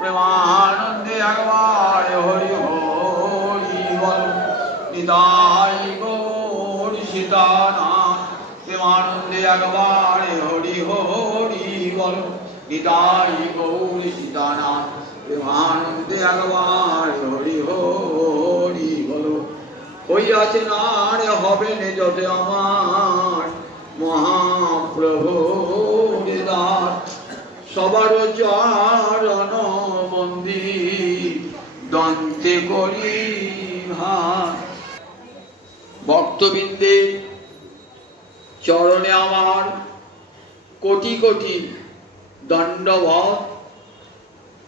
प्रेमानंदे अगवाय हरि हरि बोल निताय गौर सीतानाथ प्रेमानंदे अगवाय हरि हरि बोल निताय गौर सीतानाथ प्रेमानंदे अगवाय हरि हरि बोल হইয়াছে না রে হবে নে যতে আমার মহাপ্রভুর দাস সবার চরণ মন্দির দন্তে করি ভার ভক্তবৃন্দের চরণে আমার কোটি কোটি দণ্ডবত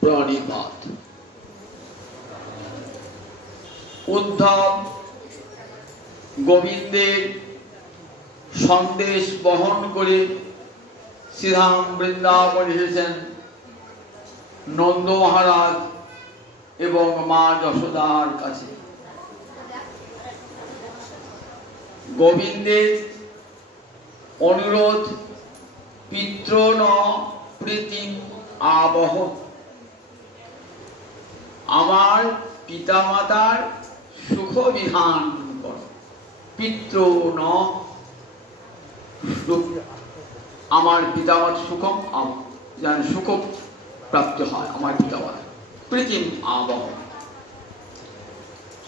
প্রণিপাত। উদ্ধব গোবিন্দের সন্দেশ বহন করে শ্রীধাম বৃন্দাবন এসেছেন নন্দ মহারাজ এবং মা যশোদার কাছে। গোবিন্দের অনুরোধ পিতৃ ন প্রীতি আবহ, আমার পিতামাতার সুখ বিধান কর। পিতৃ ন আমার পিতামাতা সুখম যেন সুখ প্রাপ্ত হয় আমার পিতামাতা প্রীতিম আবহ।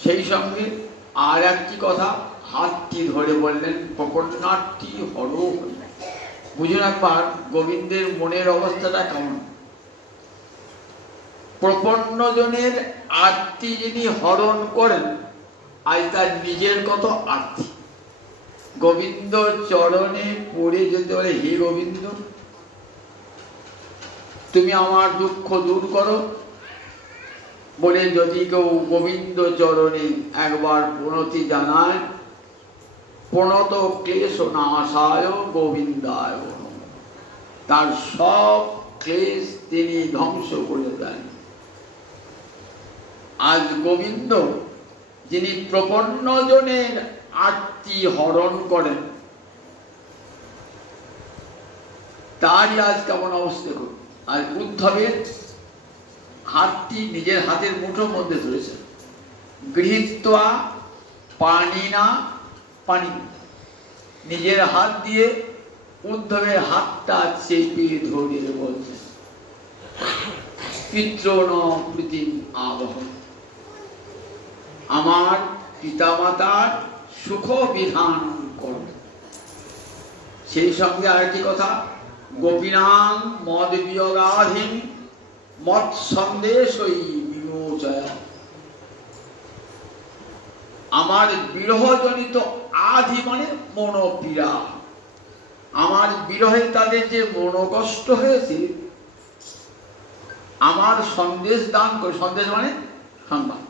সেই সঙ্গে আর একটি কথা হাতটি ধরে বললেন প্রপন্নার্থী হর। বুঝুন একবার গোবিন্দের মনের অবস্থাটা কেমন। প্রপন্ন জনের আরতি যিনি হরণ করেন আজ তার নিজের কত আরতি। গোবিন্দ চরণে পড়ে যেতে বলে হে গোবিন্দ তুমি আমার দুঃখ দূর করো বলে যদি কেউ গোবিন্দ চরণে একবার প্রণতি জানায় প্রণত ক্লেশ নাশায় গোবিন্দায় তার সব ক্লেশ তিনি ধ্বংস করে দেন। আজ গোবিন্দ যিনি প্রপন্ন জনের আরতি হরণ করেন তারই আজ কেমন অবস্থা করুন। আর উদ্ধবের হাতটি নিজের হাতের মুঠোর মধ্যে ধরেছেন। গৃহীত্বা পানি না পানি, নিজের হাত দিয়ে উদ্ধবের হাতটা চেপে ধরে বলছেন পিতৃ ন প্রীতিম আবহ, আমার পিতামাতার সুখ বিধান করো। সেই সঙ্গে আরেকটি কথা গোপীনাং মদ বিয়োগাধীন মত সন্দেশই বিমোচয়, আমার বিরহজনিত আধি মানে মনোপীড়া, আমার বিরহে তাদের যে মনোকষ্ট হয়েছে আমার সন্দেশ দান করে, সন্দেশ মানে সংবাদ,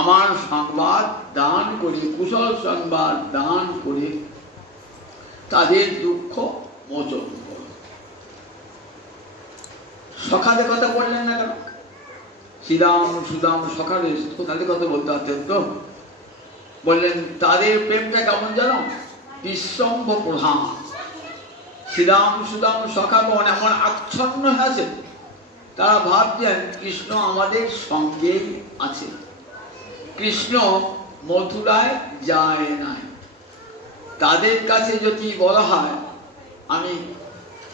আমার সংবাদ দান করে কুশল সংবাদ দান করে তাদের দুঃখ মোচন করো। সখাদের কথা বললেন না কেন? শ্রীরাম সুদাম সখাদের তাদের কথা বলতে পারতেন তো। বললেন তাদের প্রেমটা কেমন জানো? বিশ্বম্ভ প্রধান। শ্রীরাম সুদাম সখাগণ এমন আচ্ছন্ন হয়ে আছেন তারা ভাবছেন কৃষ্ণ আমাদের সঙ্গেই আছে। কৃষ্ণ মথুরায় যায় নাই। তাদের কাছে যদি বলা হয় আমি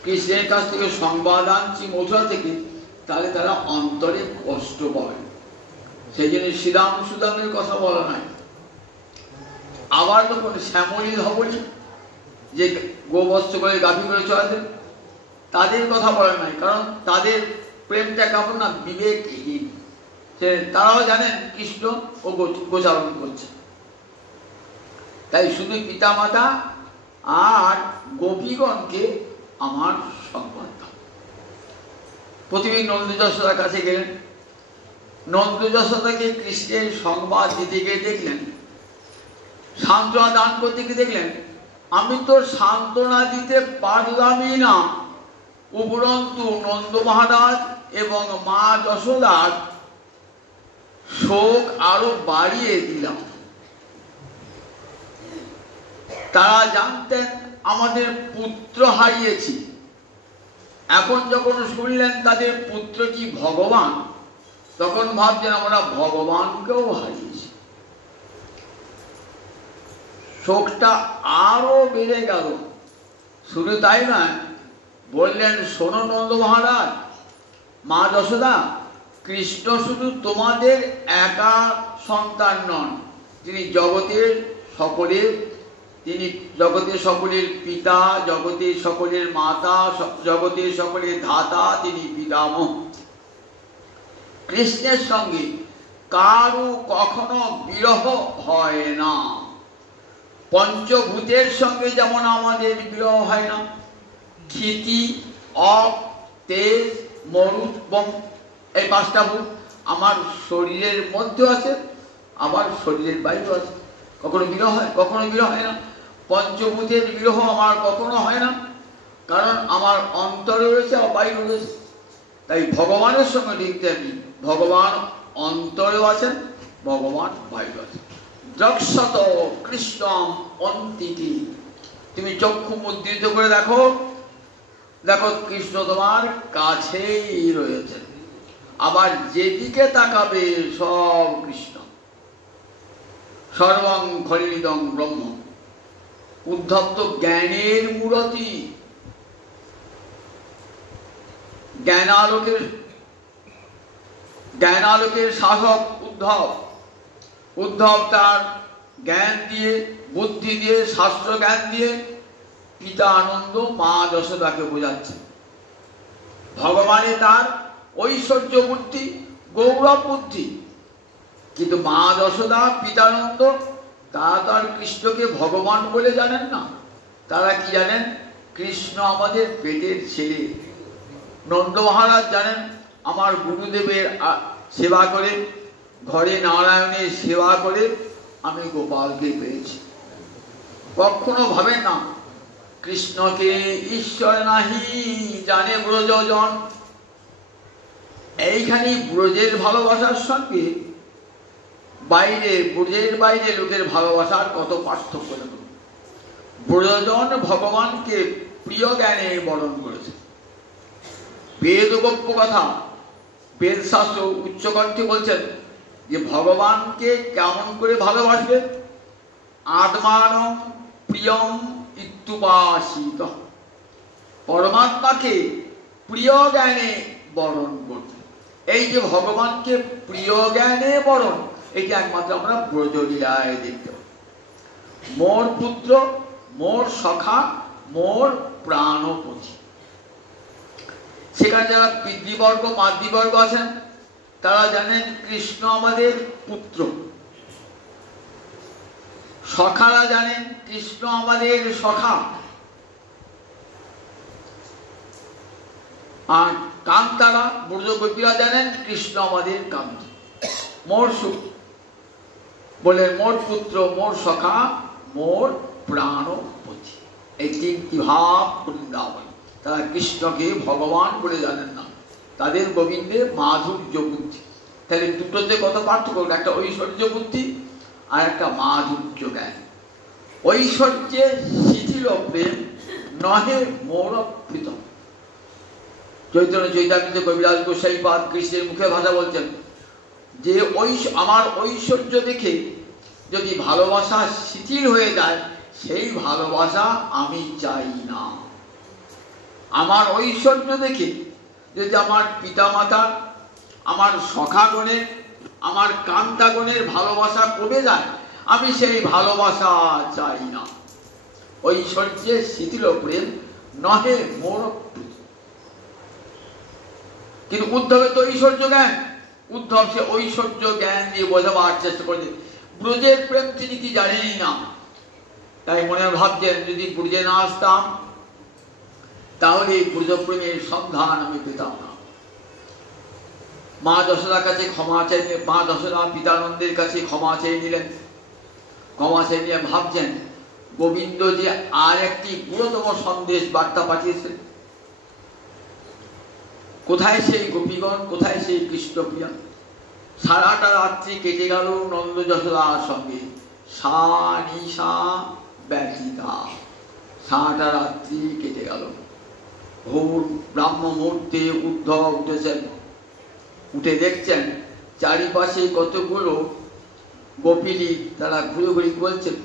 কৃষ্ণের কাছ থেকে সংবাদ আনছি মথুরা থেকে, তাহলে তারা অন্তরে কষ্ট পাবে। সেই জন্য শ্রীরাম সুদামের কথা বলা নাই। আবার তখন শ্যামলী ধবলী যে গোবৎস করে গাভী করে চলাতেন তাদের কথা বলা নাই, কারণ তাদের প্রেমটা কেমন না বিবেকহীন। তারাও জানেন কৃষ্ণ ও গোচারণ করছে। তাই শুধু পিতামাতা আর গোপীগণকে আমার সংবাদ দাও। প্রতিদিন নন্দ যশোদার কাছে গেলেন। নন্দ যশোদাকে কৃষ্ণের সংবাদ দিতে গিয়ে দেখলেন, সান্ত্বনা দান করতে গিয়ে দেখলেন আমি তো সান্ত্বনা দিতে পারলামই না, উপরন্তু নন্দ মহারাজ এবং মা যশোদার শোক আরো বাড়িয়ে দিলাম। তারা জানতেন আমাদের পুত্র হারিয়েছি, এখন যখন শুনলেন তাদের পুত্র কি ভগবান, তখন ভাবছেন আমরা ভগবানকেও হারিয়েছি। শোকটা আরো বেড়ে গেল। শুধু তাই নয়, বললেন শোনো নন্দ মহারাজ, মা যশোদা, কৃষ্ণ শুধু তোমাদের একা সন্তান নন, তিনি জগতের সকলের পিতা, জগতের সকলের মাতা, জগতের সকলের ধাতা, তিনি পিতামহ। কৃষ্ণের সঙ্গে কারো কখনো বিরহ হয় না। পঞ্চভূতের সঙ্গে যেমন আমাদের বিরহ হয় না, ক্ষিতি, অপ, তেজ, মরুত, বম, এই পাঁচটা ভূত আমার শরীরের মধ্যে আছে, আবার শরীরের বাইরেও আছে। কখনো বিরহ হয়? কখনো বিরহ হয় না। পঞ্চভূতের বিরহ আমার কখনো হয় না, কারণ আমার অন্তরে রয়েছে আর বাইরে রয়েছে। তাই ভগবানের সঙ্গে লিখতে আমি, ভগবান অন্তরেও আছেন, ভগবান বাইরে আছেন। দ্রক্ষত কৃষ্ণম অন্তিতি, তুমি চক্ষু মুদ্রিত করে দেখো, দেখো কৃষ্ণ তোমার কাছেই রয়েছেন। আবার যেদিকে তাকাবে সব কৃষ্ণ। সর্বং খলিদং ব্রহ্ম, উদ্ধব তো জ্ঞানের মূরতি, জ্ঞানালোকের শাসক উদ্ধব। উদ্ধব তার জ্ঞান দিয়ে, বুদ্ধি দিয়ে, শাস্ত্র জ্ঞান দিয়ে পিতা আনন্দ, মা যশোদাকে বোঝাচ্ছে। ভগবানে তার ঐশ্বর্য বুদ্ধি, গৌরব বুদ্ধি, কিন্তু মা যশোদা, পিতানন্দ তারা তো আর কৃষ্ণকে ভগবান বলে জানেন না। তারা কি জানেন? কৃষ্ণ আমাদের পেটের ছেলে। নন্দ মহারাজ জানেন আমার গুরুদেবের সেবা করে, ঘরে নারায়ণের সেবা করে আমি গোপালকে পেয়েছি। কখনো ভাবেন না কৃষ্ণকে ঈশ্বর নাহি জানে ব্রজজন। এইখানে ব্রজের ভালোবাসার সঙ্গে ব্রজের বাইরে লোকের ভালোবাসার কত পার্থক্য দেখুন। ব্রজজন ভগবানকে প্রিয় জ্ঞানে বরণ করেছে। বেদগোপ্য কথা, বেদ শাস্ত্র উচ্চকণ্ঠে বলছেন যে ভগবানকে কেমন করে ভালোবাসবে? আত্মানং প্রিয়ম ইত্যুপাসিত, পরমাত্মাকে প্রিয় জ্ঞানে বরণ করবে। এই যে ভগবানকে প্রিয় জ্ঞানে বরণ, এটা একমাত্র আমরা ব্রজলীলায় দেখতে পাই। মোর পুত্র, মোর সখা, মোর প্রাণপতি। সেখানে যারা পিতৃবর্গ, মাতৃবর্গ আছেন তারা জানেন কৃষ্ণ আমাদের পুত্র। সখারা জানেন কৃষ্ণ আমাদের সখা। আর কান্তারা, ব্রজগোপীরা জানেন কৃষ্ণ আমাদের কান্ত। মোর সুখ বলে মোর পুত্র, মোর সখা, মোর প্রাণপতি, এই তিনটি ভাব বৃন্দাবন। তারা কৃষ্ণকে ভগবান বলে জানেন না, তাদের গোবিন্দের মাধুর্য বুদ্ধি। তাহলে দুটোতে কত পার্থক্য? একটা ঐশ্বর্য বুদ্ধি আর একটা মাধুর্য জ্ঞান। ঐশ্বর্যে শিথিল প্রেম নহে মোর প্রীতম। চৈতন্য চৈতামৃত কবিরাজ গোসাইপাদ কৃষ্ণের মুখে ভাষা বলছেন যে আমার ঐশ্বর্য দেখে যদি ভালোবাসা শিথিল হয়ে যায়, সেই ভালোবাসা আমি চাই না। আমার ঐশ্বর্য দেখে যদি আমার পিতামাতার, আমার সখাগণের, আমার কান্তাগণের ভালোবাসা কমে যায়, আমি সেই ভালোবাসা চাই না। ঐশ্বর্যে শিথিল প্রেম নহে মোর। কিন্তু উদ্ধবের তো ঐশ্বর্য জ্ঞান, উদ্ধব সে ঐশ্বর্য জ্ঞান দিয়ে বোঝাবার চেষ্টা করছে। ব্রজের প্রেম তিনি কি জানেনই না। তাই মনে ভাবছেন যদি ব্রজে না আসতাম তাহলে ব্রজপ্রেমের সন্ধান আমি পেতাম না। মা যশোদার কাছে ক্ষমা চেয়ে, মা যশোদা পিতানন্দের কাছে ক্ষমা চেয়ে নিলেন। ক্ষমা চেয়ে নিয়ে ভাবছেন গোবিন্দ যে আর একটি গুরুতম সন্দেশ বার্তা পাঠিয়েছেন। কোথায় সেই গোপীগণ, কোথায় সেই কৃষ্ণপ্রিয়া? সারাটা রাত্রি কেটে গেল নন্দ যশোদার সঙ্গে, সা নিশা ব্যথিতা, সারাটা রাত্রি কেটে গেল। ভোর ব্রাহ্ম মুহূর্তে উদ্ধব উঠেছেন, উঠে দেখছেন চারিপাশে কতগুলো গোপিনী তারা ঘুরে ঘুরে বলছেন,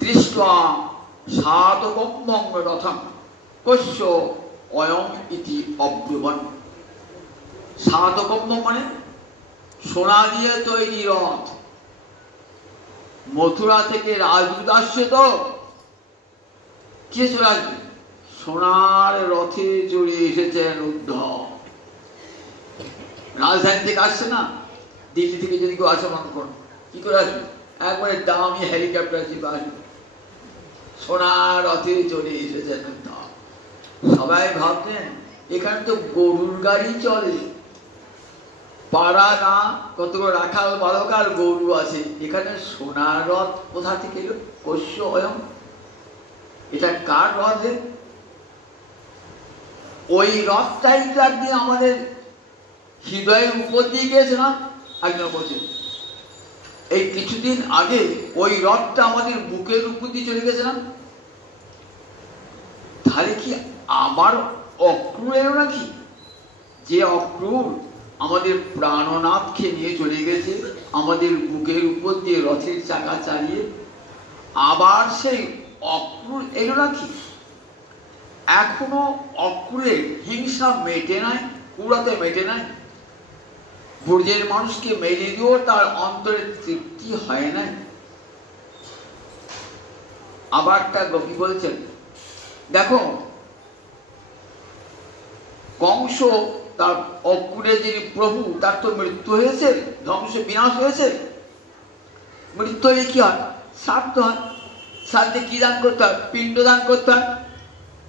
দৃষ্টা সাধকম্যং রথম কস্য অয়ং ইতি অব্রবন। সাধকম্য মানে সোনা দিয়ে তৈরি রথ। মথুরা থেকে রাজদূত আসছে, তো কে চলে আসবে? সোনার রথে চড়ে এসেছেন উদ্ধব। রাজধানী থেকে আসছে না, দিল্লি থেকে যদি কেউ আসে মনে করুন, কি করে আসবে? একবারে দামি হেলিকপ্টার চেপে আসবে, সোনার রথে চলে এসেছেন উদ্ধব। সবাই ভাবতেন এখানে তো গরুর গাড়ি চলে, পাড়া না কতগুলো রাখাল বালক আর গরু আছে, এখানে সোনার রথ কোথা থেকে এলো? কস্য অয়ং, এটা কার রথ? ওই রথটাই তো একদিন আমাদের হৃদয়ের উপর দিয়ে গিয়েছে না? একজন বলছে এই কিছুদিন আগে ওই রথটা আমাদের বুকের উপর দিয়ে চলে গেছে না? তাহলে কি আবার অক্রূর এলো নাকি? যে অক্রূর আমাদের প্রাণনাথকে নিয়ে চলে গেছে আমাদের বুকের উপর দিয়ে রথের চাকা চালিয়ে, আবার সেই অক্রূর এলো নাকি? এখনো অক্রূরের হিংসা মেটে নাই, পুরাতে মেটে নাই। ব্রজের মানুষকে মেরে দিয়েও তার অন্তরে তৃপ্তি হয় নাই। আবার একটা গোপী বলছেন, দেখো কংস তার অক্রূরের যিনি প্রভু, তার তো মৃত্যু হয়েছে, ধ্বংস বিনাশ হয়েছে। মৃত্যু হলে কি হয়? শ্রাদ্ধ হয়। শ্রাদ্ধে কি দান করতে হয়? পিণ্ডদান করতে হয়।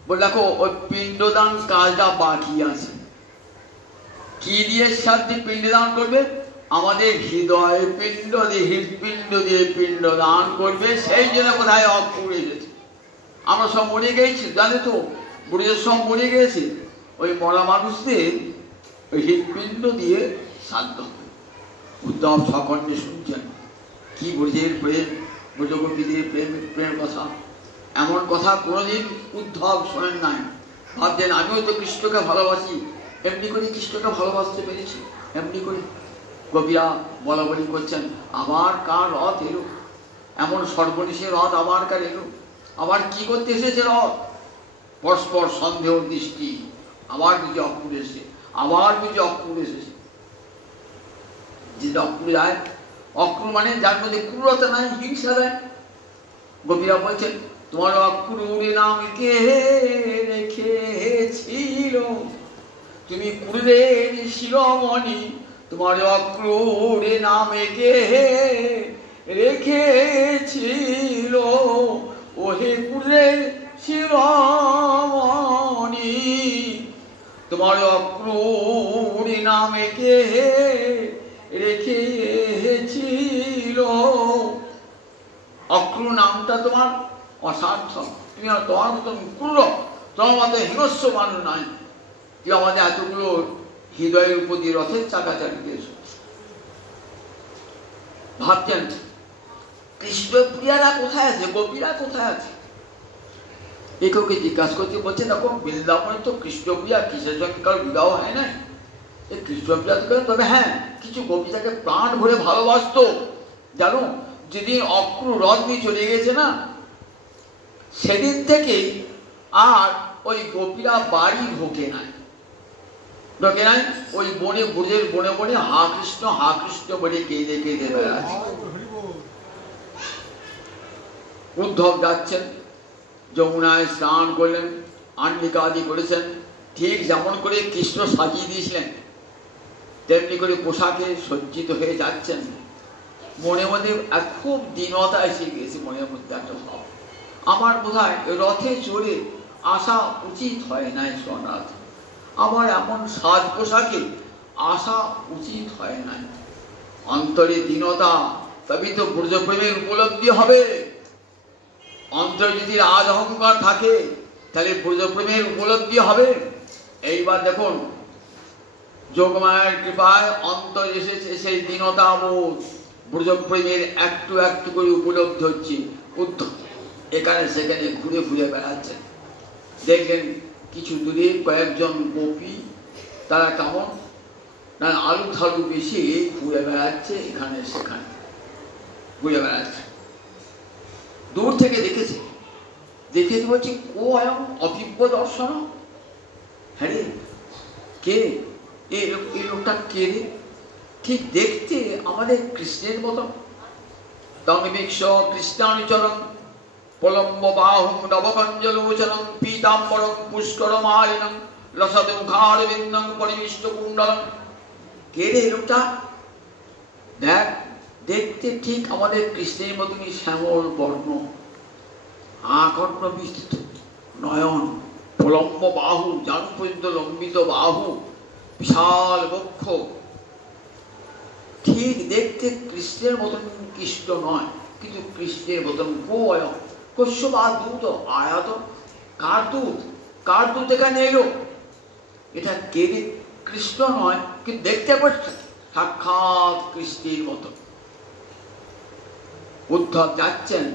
বলে দেখো ওই পিণ্ডদান কাজটা বাকি আছে। কি দিয়ে শ্রাদ্ধে পিণ্ডদান করবে? আমাদের হৃদয় পিণ্ড দিয়ে, হৃদপিণ্ড দিয়ে পিণ্ডদান করবে। সেই জন্য কোথায় অক্রূর এসেছে। আমরা সব মরে গেছি, জানে তো, বুড়িদের সব মরে গেছে। ওই মরা মানুষদের ওই হৃদপিণ্ড দিয়ে শ্রাদ্ধ। উদ্ধব সকলে শুনছেন, কি ব্রজের প্রেম, ব্রজগোপীদের প্রেমের কথা। এমন কথা কোনোদিন উদ্ধব শোনেন নাই। ভাবছেন আমিও তো কৃষ্ণকে ভালোবাসি, এমনি করে কৃষ্ণকে ভালোবাসতে পেরেছি, এমনি করে। গোপীরা বলা বলি করছেন, আবার কার রথ এলো? এমন সর্বনেশের রথ আবার কার এলো? আবার কি করতে এসেছে রথ? পরস্পর সন্দেহ দৃষ্টি। আবার বুঝি অক্রূর এসেছে, আবার বুঝি অক্রূর এসেছে। যে অক্রূর যায়, অক্রূর মানে যার মধ্যে ক্রূরতা নাই, হিংসা দেয়। গোপীরা বলছেন, তোমার অক্রূর নাম কে রেখেছিল? তুমি ক্রূরের শিরোমণি, তোমার অক্রূর নামে কে রেখেছিল? ওহে ক্রূরের শিরোমণি, তোমার অক্রূর নামে কে রেখেছিল? অক্রূর নামটা তোমার অসার্থক। তুমি তোমার মতন ক্রূর, তোমার মতো হিংস্র মানুষ নাই। তুই আমাদের এতগুলো হৃদয়ের উপর দিয়ে রথের চাকা চালিয়ে এসো। ভাবছেন কৃষ্ণপ্রিয়ারা কোথায় আছে, গোপীরা কোথায় আছে? একে জিজ্ঞাসা করতে বলছে, দেখো বৃন্দাবনে তো কৃষ্ণপ্রিয়া, কিসের সঙ্গে কারো বিবাহ হয় না, এই কৃষ্ণপ্রিয়া তো। তবে হ্যাঁ, কিছু গোপী তাকে প্রাণ ভরে ভালোবাসতো। জানো, যেদিন অক্রূর রথ নিয়ে চলে গেছে না, সেদিন থেকেই আর ওই গোপীরা বাড়ি ঢোকে নাই। ওই বনে, ব্রজের বনে বনে হা কৃষ্ণ বলে কেঁদে কেঁদে বেড়াচ্ছে। উদ্ধব যাচ্ছেন, যমুনায় স্নান করলেন, আন্নিকা আদি করেছেন, ঠিক যেমন করে কৃষ্ণ সাজিয়ে দিয়েছিলেন তেমনি করে পোশাকে সজ্জিত হয়ে যাচ্ছেন। মনের মধ্যে খুব দীনতা এসে গিয়েছে, মনের মধ্যে একটা ভাব, আমার বোধহয় রথে চড়ে আসা উচিত হয় নাই সোনাথ, আমার এমন সাজ পোশাকে আসা উচিত হয় নাই। অন্তরে দীনতা, তবেই তো ব্রজপ্রেমের উপলব্ধি হবে। অন্তরে যদি রাজ অহংকার থাকে তাহলে ব্রজপ্রেমের উপলব্ধি হবে। এইবার দেখুন, যোগমায়ের কৃপায় অন্তর এসেছে সেই দীনতা বোধ, ব্রজপ্রেমের একটু একটু করে উপলব্ধি হচ্ছে। উদ্ধব এখানে সেখানে ঘুরে ঘুরে বেড়াচ্ছেন। দেখলেন কিছু দূরে কয়েকজন গোপী, তারা কেমন না আলু থালু বেশি ঘুরে বেড়াচ্ছে, এখানে সেখানে ঘুরে বেড়াচ্ছে। দূর থেকে দেখেছে, দেখে বলছি ও অয়ং অভিজ্ঞ দর্শন। হ্যাঁ রে, কে এই লোকটা? কে রে? ঠিক দেখতে আমাদের কৃষ্ণের মতো। তংবিক্ষ কৃষ্ণানুচরণ প্রলম্ব বাহুম নবকঞ্জলোচনম পীতাম্বরম পুষ্করমালিনম রসদুখারবিন্দম পরিমিষ্ট কুণ্ডলম। কে রে লোকটা? দেখ, দেখতে ঠিক আমাদের কৃষ্ণের মতনই, শ্যামল বর্ণ, আকর্ণ বিস্তৃত নয়ন, প্রলম্ব বাহু, জানু পর্যন্ত লম্বিত বাহু, বিশাল বক্ষ। ঠিক দেখতে কৃষ্ণের মতন কৃষ্ণ নয়, কিন্তু কৃষ্ণের মতন গোয়ং কশ্যবাদূত আয়াত। কার দূত? কার দূত এখানে এলো? এটা কে? কৃষ্ণ নয়, কিন্তু দেখতে পাচ্ছে সাক্ষাৎ কৃষ্ণের মতো। উদ্ধব যাচ্ছেন,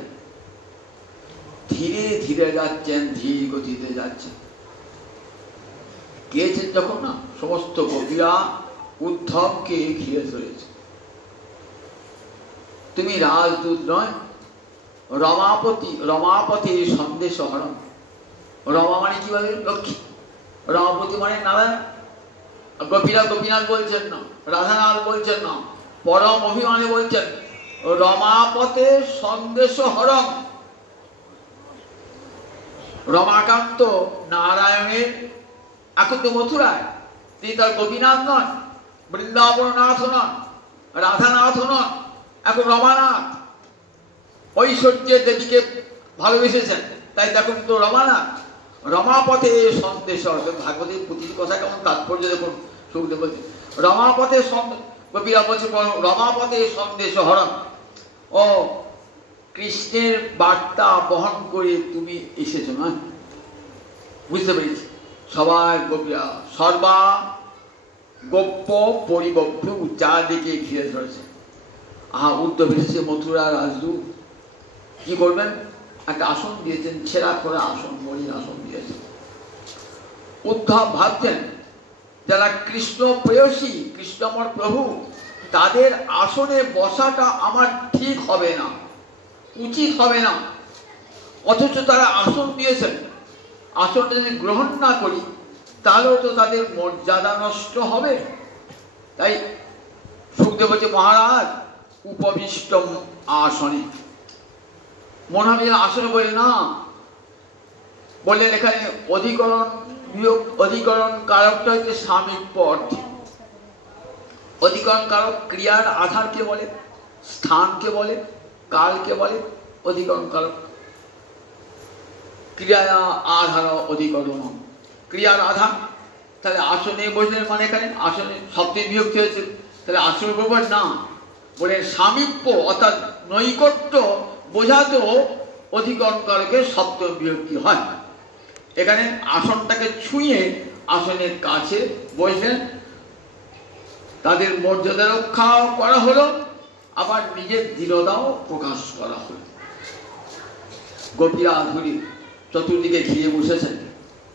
ধীরে ধীরে যাচ্ছেন, ধীর গতিতে যাচ্ছেন। গিয়েছেন যখন না, সমস্ত গোপীরা উদ্ধবকে ঘিরে ধরেছে। তুমি রাজদূত নয়, রমাপতি, রমাপতির সন্দেশ হরণ। রমা মানে কি বলে? লক্ষ্মী। রমাপতি মানে নারায়ণ। গোপীরা গোপীনাথ বলছেন না, রাধানাথ বলছেন না, পরম অভিমানে বলছেন রমাপতে সন্দেশ হরণ। রমাকান্ত নারায়ণের এখন তো মথুরায়, তিনি তার গোপীনাথ নন, বৃন্দাবননাথ নন, রাধানাথ নন, এখন রমানাথ। ঐশ্বর্যের দেবীকে ভালোবেসেছেন, তাই দেখুন তো রমানাথ। রমাপথে সন্দেশ, ভাগবতের প্রতিটি কথা কেমন তাৎপর্য দেখুন। সুখদেব বলছে রমাপথে গোপীরা বলছে রমাপথে সন্দেশ হরণ। ও কৃষ্ণের বার্তা বহন করে তুমি এসেছো না? বুঝতে পেরেছি। সবাই গোপীরা সর্বা গোপ্য পরিবভ্র চারদিকে ঘিরে ধরেছে। উদ্ধব এসেছে, মথুরা রাজদূত। কি করবেন? একটা আসন দিয়েছেন, ছেঁড়া খোলা আসন, মলিন আসন দিয়েছেন। উদ্ধব ভাবছেন যারা কৃষ্ণ প্রেয়সী, কৃষ্ণ আমার প্রভু, তাদের আসনে বসাটা আমার ঠিক হবে না, উচিত হবে না। অথচ তারা আসন দিয়েছেন, আসনটা যদি গ্রহণ না করি তাহলেও তো তাদের মর্যাদা নষ্ট হবে। তাই সুখদেব বলছে মহারাজ উপবিষ্টম আসনে। মনে হবে আসনে বলে না, বললেন এখানে অধিকরণ বিয়োগ, অধিকরণ কারকটা হচ্ছে সামীপ্য অর্থে। অধিকরণ কারক ক্রিয়ার আধারকে বলে, স্থানকে বলে, কালকে বলে অধিকরণ কারক। ক্রিয়া আধার অধিকরণ, ক্রিয়ার আধার। তাহলে আসনে বসলেন মানে এখানে আসনে সপ্তমী বিভক্তি হয়েছে, তাহলে আসনে বলবেন না, বলে সামীপ্য অর্থাৎ নৈকট্য বোঝাতেও অধিকরণ কারকের সপ্তমী বিভক্তি হয়। এখানে আসনটাকে ছুঁয়ে আসনের কাছে বসলেন, তাদের মর্যাদা রক্ষাও করা হলো, আবার নিজের দৃঢ়তাও প্রকাশ করা হলো। গোপীরা ধরে চতুর্দিকে ঘিরে বসেছেন,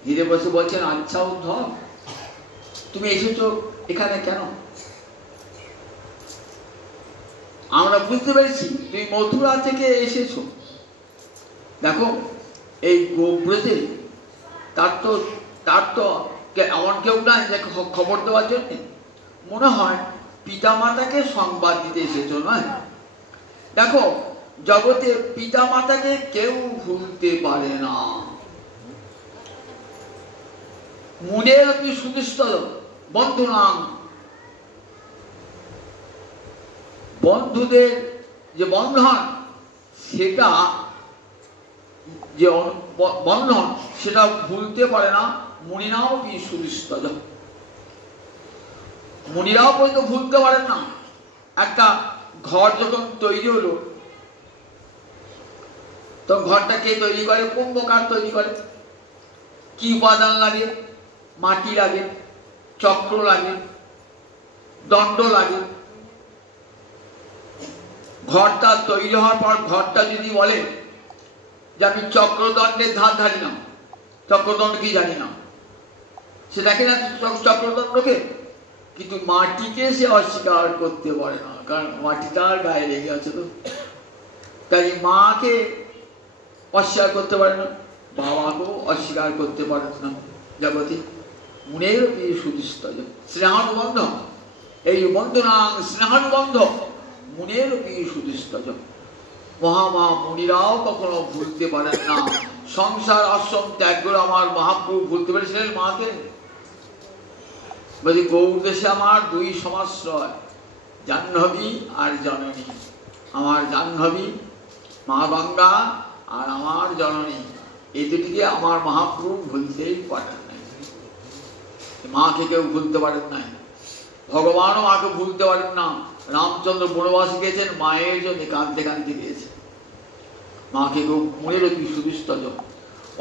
ঘিরে বসে বলছেন আচ্ছা উদ্ধব, তুমি এসেছো এখানে কেন? আমরা বুঝতে পেরেছি তুমি মথুরা থেকে এসেছো। দেখো এই গোব্রজে তার তো এমন কেউ নাই যে খবর দেওয়ার জন্য। মনে হয় পিতামাতাকে সংবাদ দিতে এসেছো, নয়? দেখো জগতে পিতামাতাকে কেউ ভুলতে পারে না। মুনের অতি সুদৃষ্টল বন্ধু নাম, বন্ধুদের যে বন্ধন, সেটা যে বন্ধন সেটা ভুলতে পারে না। মুনিরাও কি সুদৃষ্টল, মুনিরাও পর্যন্ত ভুলতে পারেন না। একটা ঘর যখন তৈরি হলো, তো ঘরটা কে তৈরি করে? কুম্ভকার তৈরি করে। কি উপাদান লাগে? মাটি লাগে, চক্র লাগে, দণ্ড লাগে। ঘরটা তৈরি হওয়ার পর ঘরটা যদি বলে যে আমি চক্রদণ্ডের ধার ধারি না, চক্রদণ্ড কি জানি না, সে দেখে না চক্রতন্ত্রকে, কিন্তু মাটিকে সে অস্বীকার করতে পারে না, কারণ মাটি তার গায়ে লেগে আছে। তো তাই মাকে অস্বীকার করতে পারে না, বাবাকেও অস্বীকার করতে পারে না। জগতে মুনের সুদৃষ্টজ স্নেহানুবন্ধ, এই বন্ধনাং স্নেহানুবন্ধ মুনের সুদৃষ্টজ। মহামহা মুনিরাও কখনো ভুলতে পারেন না। সংসার আশ্রম ত্যাগ করে আমার মহাপ্রভু ভুলতে পেরেছিলেন মাকে? বলছি গৌর দেশে আমার দুই সমাশ্রয়, জাহ্নবী আর জননী। আমার জাহ্নবী মা গঙ্গা আর আমার জননী, এই দুটিকে আমার মহাপ্রভু ভুলতেই পারেন নাই। মাকে কেউ ভুলতে পারেন নাই, ভগবানও মাকে ভুলতে পারেন না। রামচন্দ্র বনবাসে গিয়েছেন, মায়ের জন্য কাঁদতে কাঁদতে গিয়েছে। মাকে কেউ মনের অতি সুদৃষ্টজ।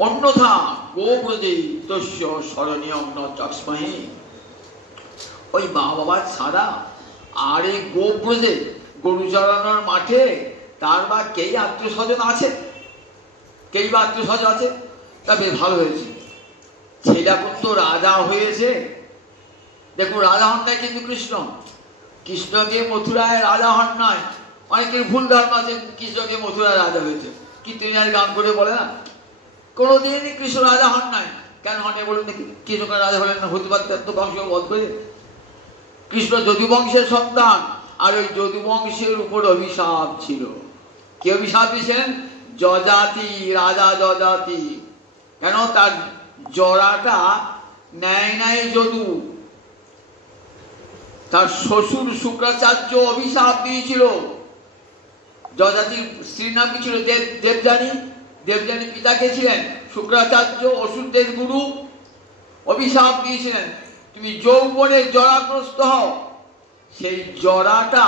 অন্যথা গোব্রজে তস্য স্মরণীয় ন চক্ষ্মহি, ওই মা বাবা ছাড়া আর এই গোব্রজে গরু চড়ানোর মাঠে তার বা কেই আত্মীয় স্বজন আছে? কেই বা আত্মীয় স্বজন আছে? তা বেশ ভালো হয়েছে, ছেলে এখন তো রাজা হয়েছে। দেখুন রাজা হন নাই কিন্তু কৃষ্ণ, কৃষ্ণকে মথুরায় রাজা হন নাই। অনেকের ভুল ধারণা আছে কৃষ্ণকে মথুরায় রাজা হয়েছে, কীর্তনিয়ার গান করে বলে না, কোনোদিনই কৃষ্ণ রাজা হন নাই। কেন হন বলুন দেখি? কৃষ্ণকে রাজা হলেন না, হতে পারতেন তো বংশ বধ করে। কৃষ্ণ যদু বংশের সন্তান, আর ওই যদু বংশের উপর অভিশাপ ছিল। কে অভিশাপ দিয়েছেন? যজাতি, রাজা যজাতি। কেন? তার জরাটা নেয় নাই যদু, তার শ্বশুর শুক্রাচার্য অভিশাপ দিয়েছিল। যজাতির স্ত্রীর নাম কি ছিল? দেবযানী। দেবযানী পিতাকে ছিলেন শুক্রাচার্য, অসুরদের গুরু। অভিশাপ দিয়েছিলেন তুমি যৌবনে জরাগ্রস্ত হও। সেই জরাটা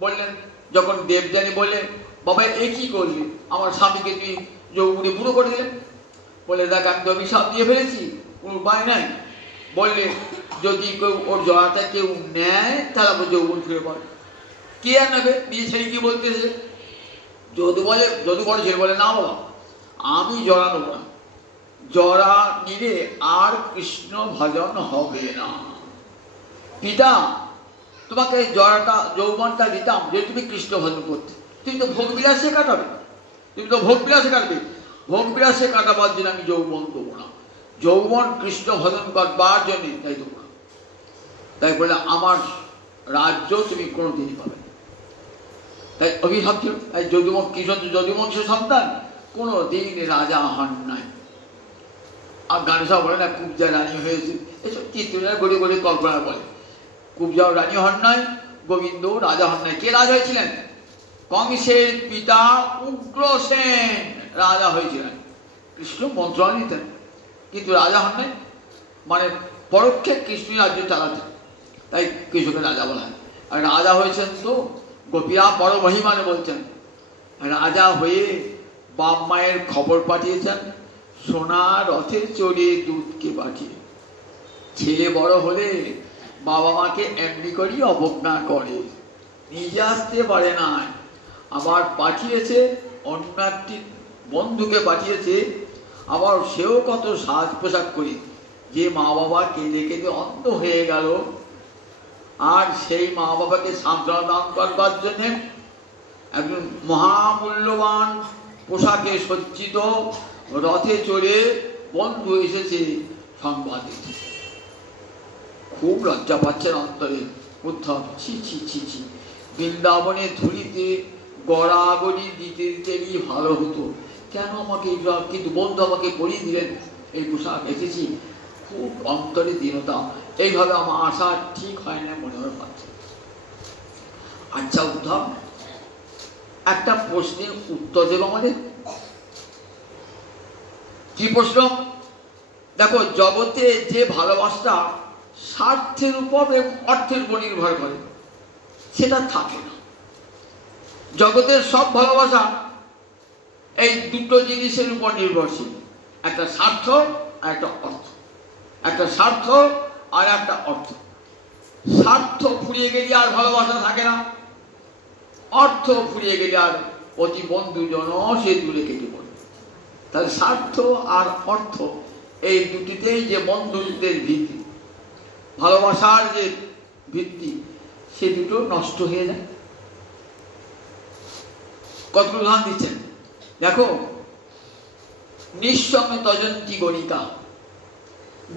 বললেন, যখন দেবযানী বললেন বাবা এ কি করলি, আমার স্বামীকে তুই যৌবনে বুড়ো করে দিলেন। বলে দেখ আমি তো অভিশাপ দিয়ে ফেলেছি, কোনো উপায় নাই। বললে যদি কেউ ওর জরাটা কেউ নেয় তাহলে আবার যৌবন ফিরে পাবে। কে আর নেবে? নিজে ছেলে কি বলতেছে? যদু বলে, যদু বড় ছেলে বলে না বাবা আমি জরা নেব না, জরা নিলে আর কৃষ্ণ ভজন হবে না। পিতা তোমাকে জরাটা যৌবনটা দিতাম যে তুমি কৃষ্ণ ভজন করতে, তুমি তো ভোগ বিলাসে কাটাবে, তুমি তো ভোগ বিলাসে কাটবে, ভোগ বিলাসে কাটাবার জন্য আমি যৌবন দেবো না, যৌবন কৃষ্ণ ভজন করবার জন্য তাই দেবো না। তাই বলে আমার রাজ্য তুমি কোনোদিনই পাবে না। তাই অভিশাপ ছিল। তাই কৃষ্ণ যদুবংশের সন্তান, কোনো দিন রাজা হন নাই। আর গান সব বলে না কুবজা রানী হয়েছে, এসব কীর্তনের গড়ে গড়ে কল্পনা বলে। কুবজাও রানী হন নাই, গোবিন্দ রাজা হন নাই। কে রাজা হয়েছিলেন? কংসের পিতা উগ্রসেন রাজা হয়েছিলেন। কৃষ্ণ মন্ত্রণা নিতেন কিন্তু রাজা হন নাই, মানে পরোক্ষে কৃষ্ণ রাজ্য চালাতেন, তাই কৃষ্ণকে রাজা বলা হয়। আর রাজা হয়েছেন তো গোপীরা বড় মহিমানে বলছেন, রাজা হয়ে বাপ মায়ের খবর পাঠিয়েছেন, সোনা রথে চড়ে দুধকে পাঠিয়ে। ছেলে বড় হলে বাবা মাকে এমনি করেই অবজ্ঞা করে, নিজে আসতে পারে না, আবার পাঠিয়েছে অন্য একটি বন্ধুকে পাঠিয়েছে, আবার সেও কত সাজ পোশাক করি, যে মা বাবা কেঁদে কেঁদে অন্ধ হয়ে গেল, আর সেই মা বাবাকে সান্ত্বনা দান করবার জন্য একজন মহামূল্যবান পোশাকে সজ্জিত রথে চড়ে বন্ধু এসেছে সংবাদ দিতে। খুব লজ্জা পাচ্ছেন অন্তরে উদ্ধব, ছি ছি ছি ছি, বৃন্দাবনে ধুলিতে গড়াগড়ি দিতে দিতেই ভালো হতো, কেন আমাকে কিন্তু বন্ধু আমাকে পরিয়ে দিলেন এই পোশাক, এসেছি খুব অন্তরে দীনতা, এইভাবে আমার আশা ঠিক হয় না মনে হয় পাচ্ছে। আচ্ছা উদ্ধব, একটা প্রশ্নের উত্তর দেব আমাদের। কি প্রশ্ন? দেখো জগতে যে ভালোবাসা স্বার্থের উপর এবং অর্থের উপর নির্ভর করে সেটা থাকে না। জগতের সব ভালোবাসা এই দুটো জিনিসের উপর নির্ভরশীল, একটা স্বার্থ আর একটা অর্থ, একটা স্বার্থ আর একটা অর্থ। স্বার্থ ফুরিয়ে গেলে আর ভালোবাসা থাকে না, অর্থ ফুরিয়ে গেলে আর অতি বন্ধুজন সে দূরে কেটে পড়ে। তাহলে স্বার্থ আর অর্থ এই দুটিতেই যে বন্ধুত্বের ভিত্তি, ভালোবাসার যে ভিত্তি, সে দুটো নষ্ট হয়ে যায়। কতগুলো উদাহরণ দিচ্ছেন দেখো। নিঃসঙ্গে তজন্তি গণিকা,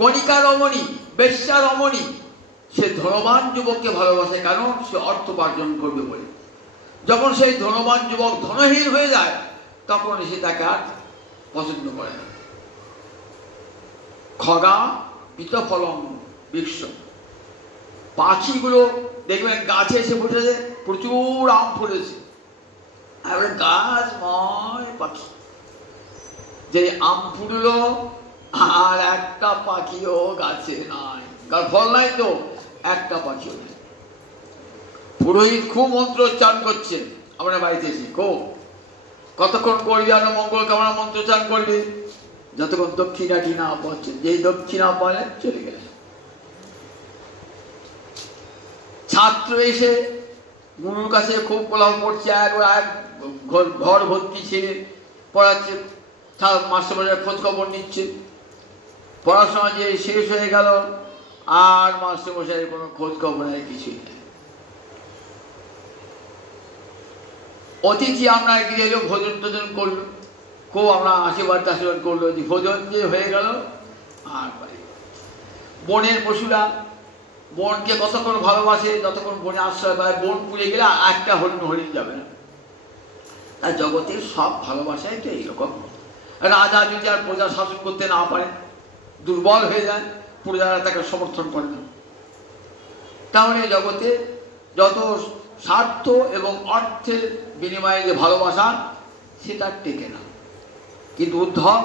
গণিকা রমণী, বেশ্যা রমণী, সে ধনবান যুবককে ভালোবাসে, কারণ সে অর্থ উপার্জন করবে বলে। যখন সেই ধনবান যুবক ধনহীন হয়ে যায়, তখন সে তাকে আর পছন্দ করে না। খগা পিতফলম বৃক্ষ, পাখিগুলো দেখবেন গাছে এসে বসেছে, প্রচুর আম ফলেছে, আর গাছময় পাখি, যে আম ফুটলো আর একটা পাখিও গাছে নাই, কারণ ফল নাই তো, একটা পাখিও নেই। পুরোহিত খুব মন্ত্র উচ্চারণ করছে, আমরা বাড়িতে এসে কতক্ষণ করবি আর মঙ্গল কামনা মন্ত্র উচ্চারণ করবি, যতক্ষণ দক্ষিণাটি না পাচ্ছে। যেই দক্ষিণা পালে চলে গেলে, ছাত্র এসে গুরুর কাছে খুব কোলাহল করছে, একবার ঘর ভর্তি ছেলে পড়াচ্ছে, মাস্টারমশাই খোঁজ খবর নিচ্ছে। পড়াশোনা যে শেষ হয়ে গেল, আর মাস্টারমশাইয়ের কোনো খোঁজ খবর নেই, কিছুই নেই। অতিথি আমরা গিয়ে এলো, ভোজন টোজন করলো, খুব আমরা আশীর্বাদ করলো, যে ভোজন যে হয়ে গেল। আর বনের পশুরা বনকে কতক্ষণ ভালোবাসে, যতক্ষণ বনে আশ্রয় পায়। বন পুড়ে গেলে একটা হরিণ যাবে না। আর জগতের সব ভালোবাসাই তো এইরকম। রাজা যদি আর প্রজা শাসন করতে না পারে, দুর্বল হয়ে যায়, প্রজারা তাকে সমর্থন করে না, তাহলে জগতে যত স্বার্থ এবং অর্থের বিনিময়ে যে ভালোবাসা, সেটা টেকে না। কিন্তু উদ্ধব,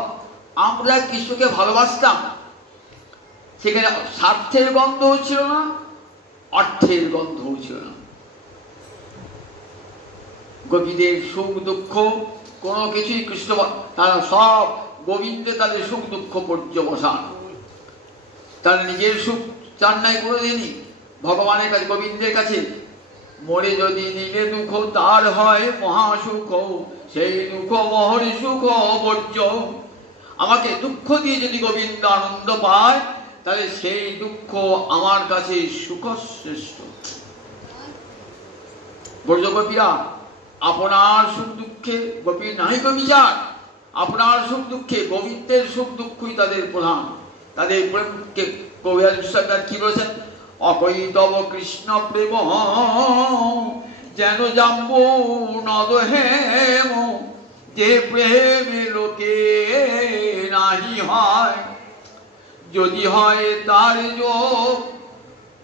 আমরা কৃষ্ণকে ভালোবাসতাম, সেখানে স্বার্থের গন্ধও ছিল না, অর্থের গন্ধও ছিল না। গোপীদের সুখ দুঃখ কোনো কিছুই কৃষ্ণ, তারা সব গোবিন্দে তাদের সুখ দুঃখ পর্যবসান। তারা নিজের সুখ চান নাই কোনোদিনই, ভগবানের কাছে, গোবিন্দের কাছে। মরে যদি নিলে দুঃখ, তার হয় মহাসুখ, সেই দুঃখ মহর সুখ বর্জ্য। আমাকে দুঃখ দিয়ে যদি গোবিন্দ আনন্দ পায়, তাহলে সেই দুঃখ আমার কাছে সুখ শ্রেষ্ঠ। ব্রজ গোপীরা আপনার সুখ দুঃখে, গোপীর নাই গো বিচার, আপনার সুখ দুঃখে গোবিন্দের সুখ দুঃখই তাদের প্রধান। তাদের প্রেমকে কবিরাজ কি বলেছেন? অকৈতব কৃষ্ণ প্রেম যেন জাম্বু নদ হেম, যে প্রেমে লোকে নাহি হয়, যদি হয় তার যোগ,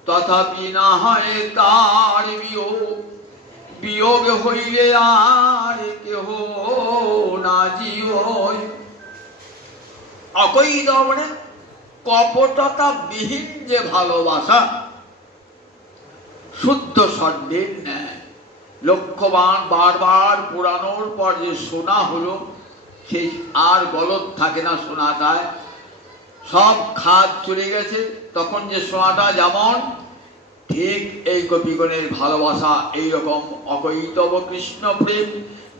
তথাপি না হয় তার বিয়োগ। বিয়োগ হইলে আর কেহ না জীবন। অকৈতব মানে কপটতা বিহীন যে ভালোবাসা, শুদ্ধ স্বর্ণের ন্যায়। লক্ষ্যবান বারবার পুরানোর পর যে সোনা হলো, সেই আর গলদ থাকে না সোনাটায়, সব খাদ চলে গেছে। তখন যে সোনাটা যেমন, ঠিক এই গোপীগণের ভালোবাসা এইরকম। অকৈতব কৃষ্ণ প্রেম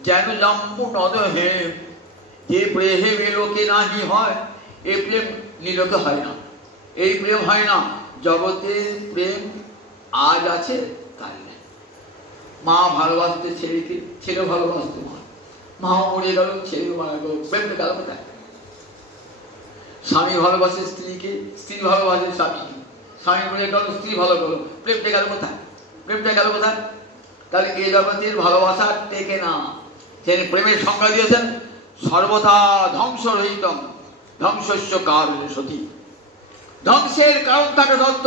যেন জাম্বু নদ হেম, যে প্রেমে লোকে নাহি হয়। এই প্রেম নিলোকে হয় না, এই প্রেম হয় না। জগতের প্রেম আজ আছে, কাল নেই। মা ভালোবাসতে ছেলেকে, ছেলে ভালোবাসতো মা, মা মরে গেল, ছেলে মারা গেল, প্রেমটা গেল কোথায়? স্বামী ভালোবাসে স্ত্রীকে, স্ত্রী ভালোবাসে স্বামীকে, স্বামী মরে গেল, স্ত্রী ভালো গেল, প্রেমটা গেল কোথায়? প্রেমটা গেল কোথায়? তাহলে এই জগতের ভালোবাসা টেকে না। তিনি প্রেমের সংজ্ঞা দিয়েছেন সর্বদা ধ্বংস রহিতম, ধ্বংসস্য কারণ সতী। ধ্বংসের কারণ থাকে সত্য।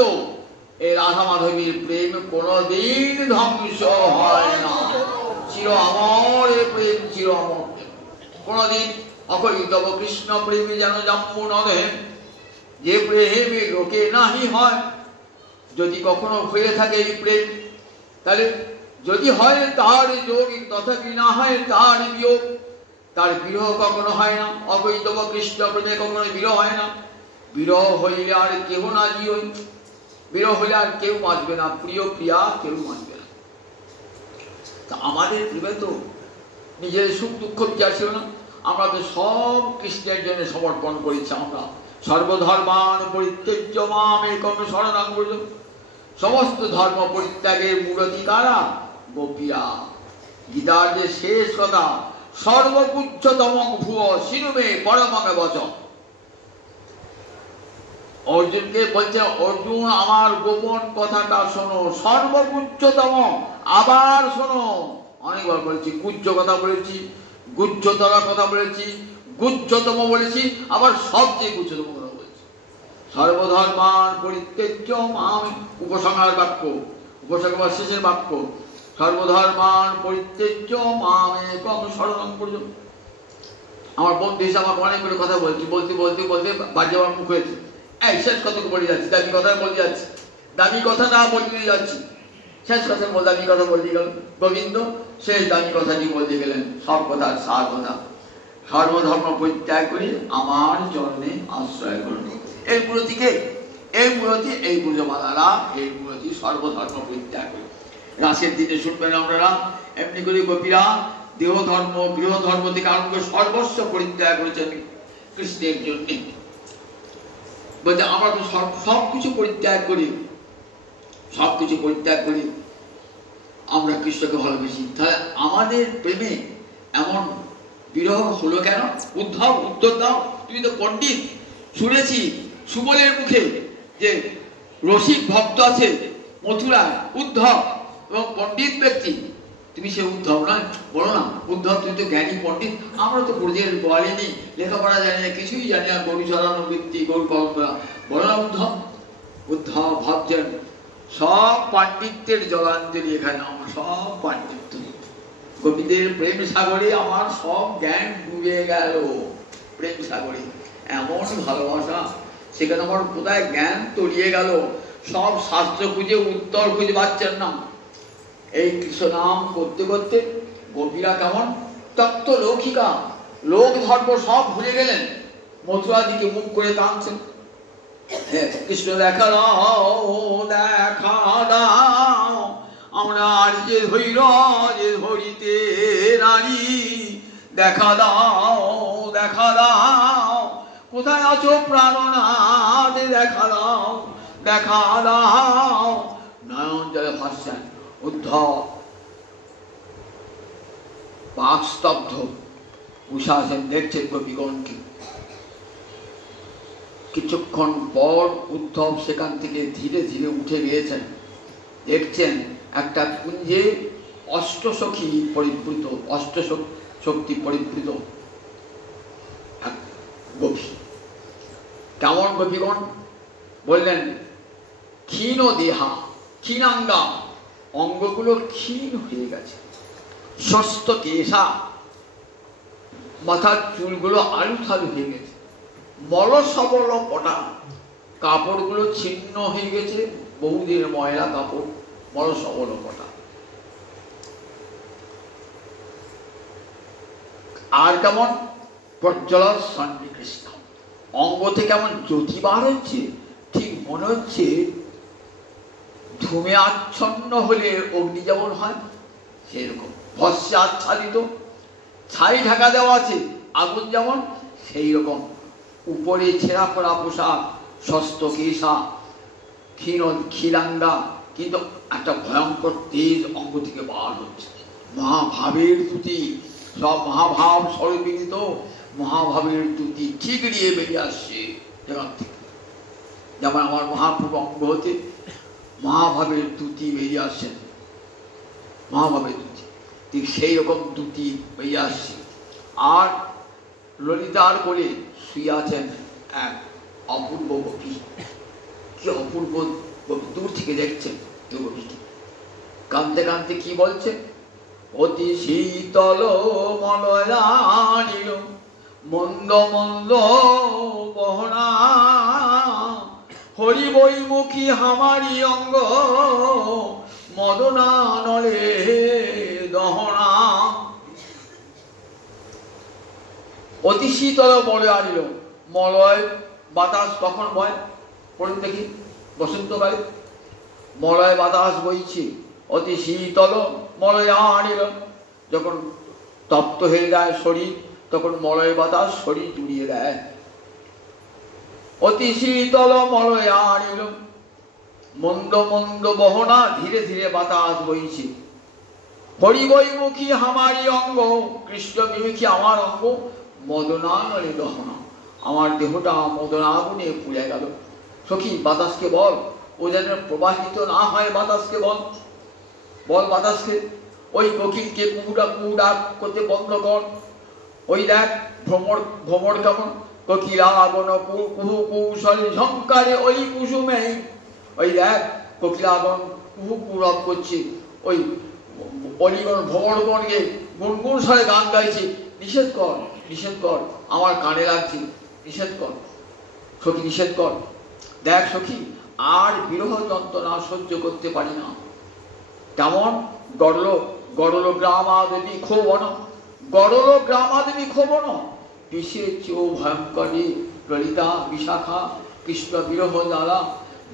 এই রাধা মাধবীর প্রেম কোনদিন ধ্বংস হয় না, চির অমর। এ প্রেম চির অমর, কোনদিন। অকৈতব কৃষ্ণ প্রেমী যেন জাম্বু নদ হেম, যে প্রেমে লোকে নাহি হয়। যদি কখনো হয়ে থাকে এই প্রেম, তাহলে যদি হয় তার যোগ, তথাপি না হয় তার বিয়োগ। তার বিরহ কখনো হয় না। অকৈতব কৃষ্ণ প্রেমে কখনো বিরহ হয় না। বিরহ হইলে আর কেহ না জীবন, বিরহ হইলে আর কেউ বাঁচবে না, প্রিয় প্রিয়া কেউ বাঁচবে না। তা আমাদের প্রেমে তো নিজের সুখ দুঃখ বিচার ছিল না। আমরা তো সব কৃষ্ণের জন্য সমর্পণ করেছি। আমরা সর্বধর্মান পরিত্যজ্য মাম একং শরণং ব্রজ। সমস্ত ধর্ম পরিত্যাগের মূলতি কারা? গোপীরা। গীতার যে শেষ কথা, সর্বপুচ্ছতম ভুব শিরুমে পরমঙ্গ বচ। অর্জুনকে বলছে, অর্জুন আমার গোপন কথাটা শোনো, সর্বগুচ্ছতম। আবার শোনো, অনেকবার বলেছি, গুচ্ছ কথা বলেছি, গুচ্ছতর কথা বলেছি, গুচ্ছতম বলেছি, আবার সবচেয়ে গুচ্ছতম কথা বলেছি। সর্বধর্মান পরিত্যজ্য মাম, উপসংহার বাক্য, উপসংহার বা শেষের বাক্য, সর্বধর্মান পরিত্যজ্য মাম একং শরণং ব্রজ। আমার বন্ধু হিসেবে আমাকে অনেকগুলো কথা বলছি, বলতে বলতে বলতে বাজে আমার মুখ হয়েছে, এই শেষ কথাকে বলে যাচ্ছি, দামি কথা বলে যাচ্ছি, দামি কথা না বলতে যাচ্ছি, শেষ কথা বল, দামি কথা বলতে গেল। গোবিন্দ শেষ দামি কথাটি বলতে গেলেন, সব কথার সার কথা, সর্বধর্ম পরিত্যাগ করি আমার চরণে আশ্রয় করুন। এই মূলতিকে, এই মূলতি, এই ব্রজমালারা, এই মূলতি সর্বধর্ম পরিত্যাগ করি। রাসের দিনে শুনবেন আপনারা, এমনি করে গোপীরা দেহ ধর্ম, গৃহ ধর্ম থেকে আরম্ভ করে সর্বস্ব পরিত্যাগ করেছেন কৃষ্ণের জন্য। বলতে আমরা তো সবকিছু পরিত্যাগ করি, সবকিছু পরিত্যাগ করি, আমরা কৃষ্ণকে ভালোবেসি। তাহলে আমাদের প্রেমে এমন বিরহ হলো কেন? উদ্ধব, উত্তর দাও। তুমি তো পণ্ডিত, শুনেছি সুবলের মুখে যে রসিক ভক্ত আছে মথুরায়, উদ্ধব, এবং পণ্ডিত ব্যক্তি। তুমি সে উদ্ধব নয়? বলো না উদ্ধব, তুমি তো জ্ঞানী পণ্ডিত। আমরা তো ব্রজের বলেনি, লেখাপড়া জানি না, কিছুই জানি না, গরু চড়ানো বৃত্তি, গরু পালন করা। বলো না উদ্ধব। উদ্ধব ভাবছেন সব পাণ্ডিত্যের জলাঞ্জলি এখানে, আমার সব পাণ্ডিত্য, গোপীদের প্রেম সাগরে আমার সব জ্ঞান ডুবে গেল। প্রেম সাগরে এমন ভালোবাসা, সেখানে আমার কোথায় জ্ঞান তলিয়ে গেল। সব শাস্ত্র খুঁজে উত্তর খুঁজে পাচ্ছেন না। এই কৃষ্ণ নাম করতে করতে গোপীরা কেমন তত্ত্ব লৌকিকা, লোক ধর্ম সব ভুলে গেলেন, মথুরা দিকে মুখ করে কাঁদছেন। কৃষ্ণ দেখা দাও, দেখা দাও, আমরা আর যে ধৈর যে ধরিতে নারী, দেখা দাও, দেখা দাও, কোথায় আছো প্রাণনাথ, দেখা দাও, দেখা দাও। নয়ন জলে ভাসছেন উদ্ধব, বাক স্তব্ধ, উষা সেন দেখছেন গোপীগণকে। কিছুক্ষণ পর উদ্ধব সেখান থেকে ধীরে ধীরে উঠে গিয়েছেন, দেখছেন একটা কুঞ্জে অষ্টসখী পরিবৃত, অষ্টশক্তি পরিবৃত এক গোপী। কেমন গোপীগণ? বললেন ক্ষীণ দেহা, ক্ষীণাঙ্গা, অঙ্গগুলো ক্ষীণ হয়ে গেছে, স্বস্ত কেশা, মাথার চুলগুলো আলু থালু হয়ে গেছে, মল সবল পটা, কাপড়গুলো ছিন্ন হয়ে গেছে, বহুদিন ময়লা কাপড়, মল সবল পটা। আর কেমন প্রজ্জ্বল সন্নিকৃষ্ণ, অঙ্গ থেকে কেমন জ্যোতি বার হচ্ছে, ঠিক মনে হচ্ছে ধূমে আচ্ছন্ন হলে অগ্নি যেমন হয় সেরকম, ভস্যে আচ্ছাদিত, ছাই ঢাকা দেওয়া আছে আগুন যেমন সেই রকম, উপরে ছেঁড়া পড়া পোশাক, স্বস্ত কেশা, ক্ষীরাঙ্গা, কিন্তু একটা ভয়ঙ্কর তেজ অঙ্গ থেকে বার হচ্ছে। মহাভাবের দ্যুতি, সব মহাভাব স্বরূপিত মহাভাবের দ্যুতি ঠিকরিয়ে বেরিয়ে আসছে যেমন থেকে, যেমন আমার মহাপ্রভু অঙ্গ হতে মহাভাবের দ্যুতি বেরিয়ে আসছেন, মহাভাবের দ্যুতি, ঠিক সেই রকম দ্যুতি বেরিয়ে আসছে। আর ললিতার কোলে শুয়ে আছেন এক অপূর্ব গোপী। কি অপূর্ব গোপী, দূর থেকে দেখছেন গোপীকে, কাঁদতে কাঁদতে কি বলছে? অতি শীতল মলয়ানিল মন্দ মন্দ বহনা, হরি বৈমুখী হামারি অঙ্গ মদনা নলে দহনা। অতি শীতল মলয় আনিল, মলয় বাতাস কখন বয়? পড়ুন দেখি, বসন্তকালে মলয় বাতাস বইছে, অতি শীতল মলয় আনিল, যখন তপ্ত হয়ে যায় শরীর তখন মলয় বাতাস শরীর জুড়িয়ে দেয়। অতি শীতল মলয়া নিল, মন্দ মন্দ বহনা, ধীরে ধীরে বাতাস বইছে। হরিবৈমুখী হামারি অঙ্গ, কৃষ্ণ বিমুখী আমার অঙ্গ, মদনানলে দহনা, আমার দেহটা মদনাগুনে পুড়ে গেল। সখী বাতাসকে বল, ও যেন প্রবাহিত না হয়, বাতাসকে বল, বল বাতাসকে, ওই কোকিলকে কুকুরা কুকুরা করতে বন্ধ কর। ওই দেখ ভ্রমর ভ্রমর কেমন, কোকিলাগণ কুহু কৌশলে ঝঙ্কারে ওই কুসুমে, ওই দেখ কোকিলাগণ কুহু কুরব করছে, ওই অলিগণ ভ্রমরগণকে গুনগুন স্বরে গান গাইছে। নিষেধ কর, নিষেধ কর, আমার কানে লাগছে, নিষেধ কর সখী, নিষেধ কর। দেখ সখী, আর বিরহ যন্ত্রণা সহ্য করতে পারি না। কেমন গড়ল গড়ল গ্রামাদেবী ক্ষোভন, গড়ল গ্রামাদেবী ক্ষোভন, বিষের চেয়েও ভয়ঙ্করী ললিতা বিশাখা, কৃষ্ণ বিরহ জ্বালা,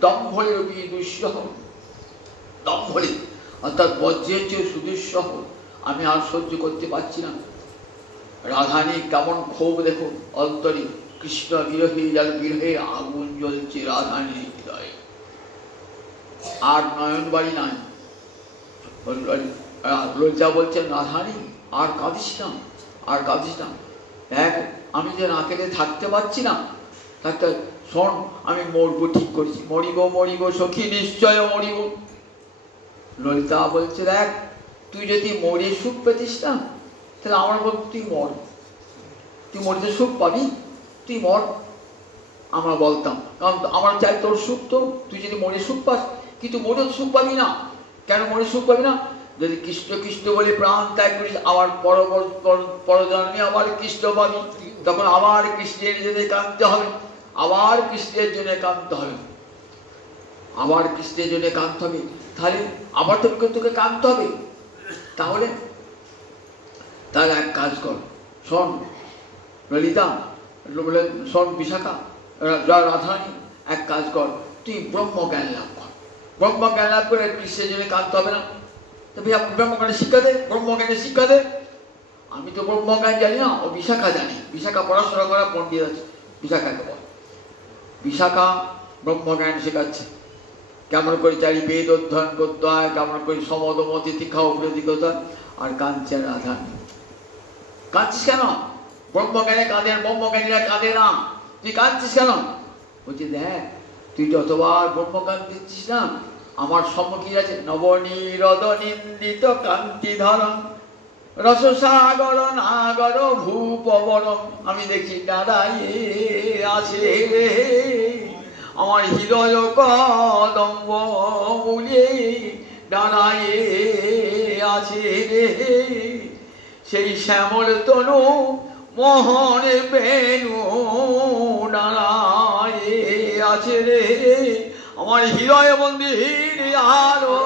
দম্ভলে দুঃসহ, দম্ভলে অর্থাৎ বজ্রের চেয়ে সুদুঃসহ, আমি আর সহ্য করতে পারছি না। রাধানী কেমন ক্ষোভ দেখো অন্তরে, কৃষ্ণ বিরহে যার বিরহে আগুন জ্বলছে রাধানীর হৃদয়ে। আর নয়ন বাড়ি নাই। লজ্জা বলছেন রাধানী আর কাঁদিস না, আর কাঁদিস না, দেখ আমি যে না কেঁদে থাকতে পারছি না, থাকতে শোন আমি মরবো ঠিক করেছি, মরিব মরিব সখী নিশ্চয় মরিব। ললিতা বলছে দেখ তুই যদি মরে সুখ পেতিস না, তাহলে আমার বলতে তুই মর, তুই মরিতে সুখ পাবি, তুই মর। আমরা বলতাম কারণ আমার চাই তোর সুখ, তো তুই যদি মরে সুখ পাস, কিন্তু মরে সুখ পাবি না। কেন মরে সুখ পাবি না? যদি কৃষ্ণ কৃষ্ণ বলে প্রাণ ত্যাগ করিস, আবার পরজন্মে আবার কৃষ্ণ পাবি, তখন আবার কৃষ্ণের জন্য কাঁদতে হবে, আবার কৃষ্ণের জন্য কাঁদতে হবে, আবার কৃষ্ণের জন্য কাঁদতে হবে, তাহলে আবার তোকে কাঁদতে হবে। তাহলে তাহলে এক কাজ কর, শোন ললিতা, শোন বিশাখা, রাধারানী, এক কাজ কর, তুই ব্রহ্মজ্ঞান লাভ কর, ব্রহ্মজ্ঞান লাভ করে কৃষ্ণের জন্য কাঁদতে হবে না। তবে ব্রহ্মজ্ঞানের শিক্ষা দে, ব্রহ্মজ্ঞানের শিক্ষা দে। আমি তো ব্রহ্মজ্ঞান জানি না, ও বিশাখা জানি, বিশাখা পড়াশোনা করা পণ্ডিত আছে, বিশাখাকে বল। বিশাখা ব্রহ্মজ্ঞান শেখাচ্ছে, কেমন করে চাই বেদ অধ্যয়ন করতে হয়, কেমন করে সমদমতি তীক্ষা উপলব্ধি করতে হয়। আর কাঁদছে রাধারানী। কাঁদছিস কেন? ব্রহ্মজ্ঞানে কাঁদে, ব্রহ্মজ্ঞানীরা কাঁদে না, তুই কাঁদছিস কেন? বলছি দেখ তুই যতবার ব্রহ্মজ্ঞান দিচ্ছিস না, আমার সম্মুখী আছে নবনীরদ নিন্দিত কান্তি ধরন, রসসাগর নাগর ভূপবরম, আমি দেখি দাঁড়াইয়ে আছে আমার হৃদয় কদম্ব মূলে দাঁড়াইয়ে আছে রে, সেই শ্যামল তনু মোহন বেনু দাঁড়াইয়ে আছে রে, আমার হৃদয় মন্দির আলো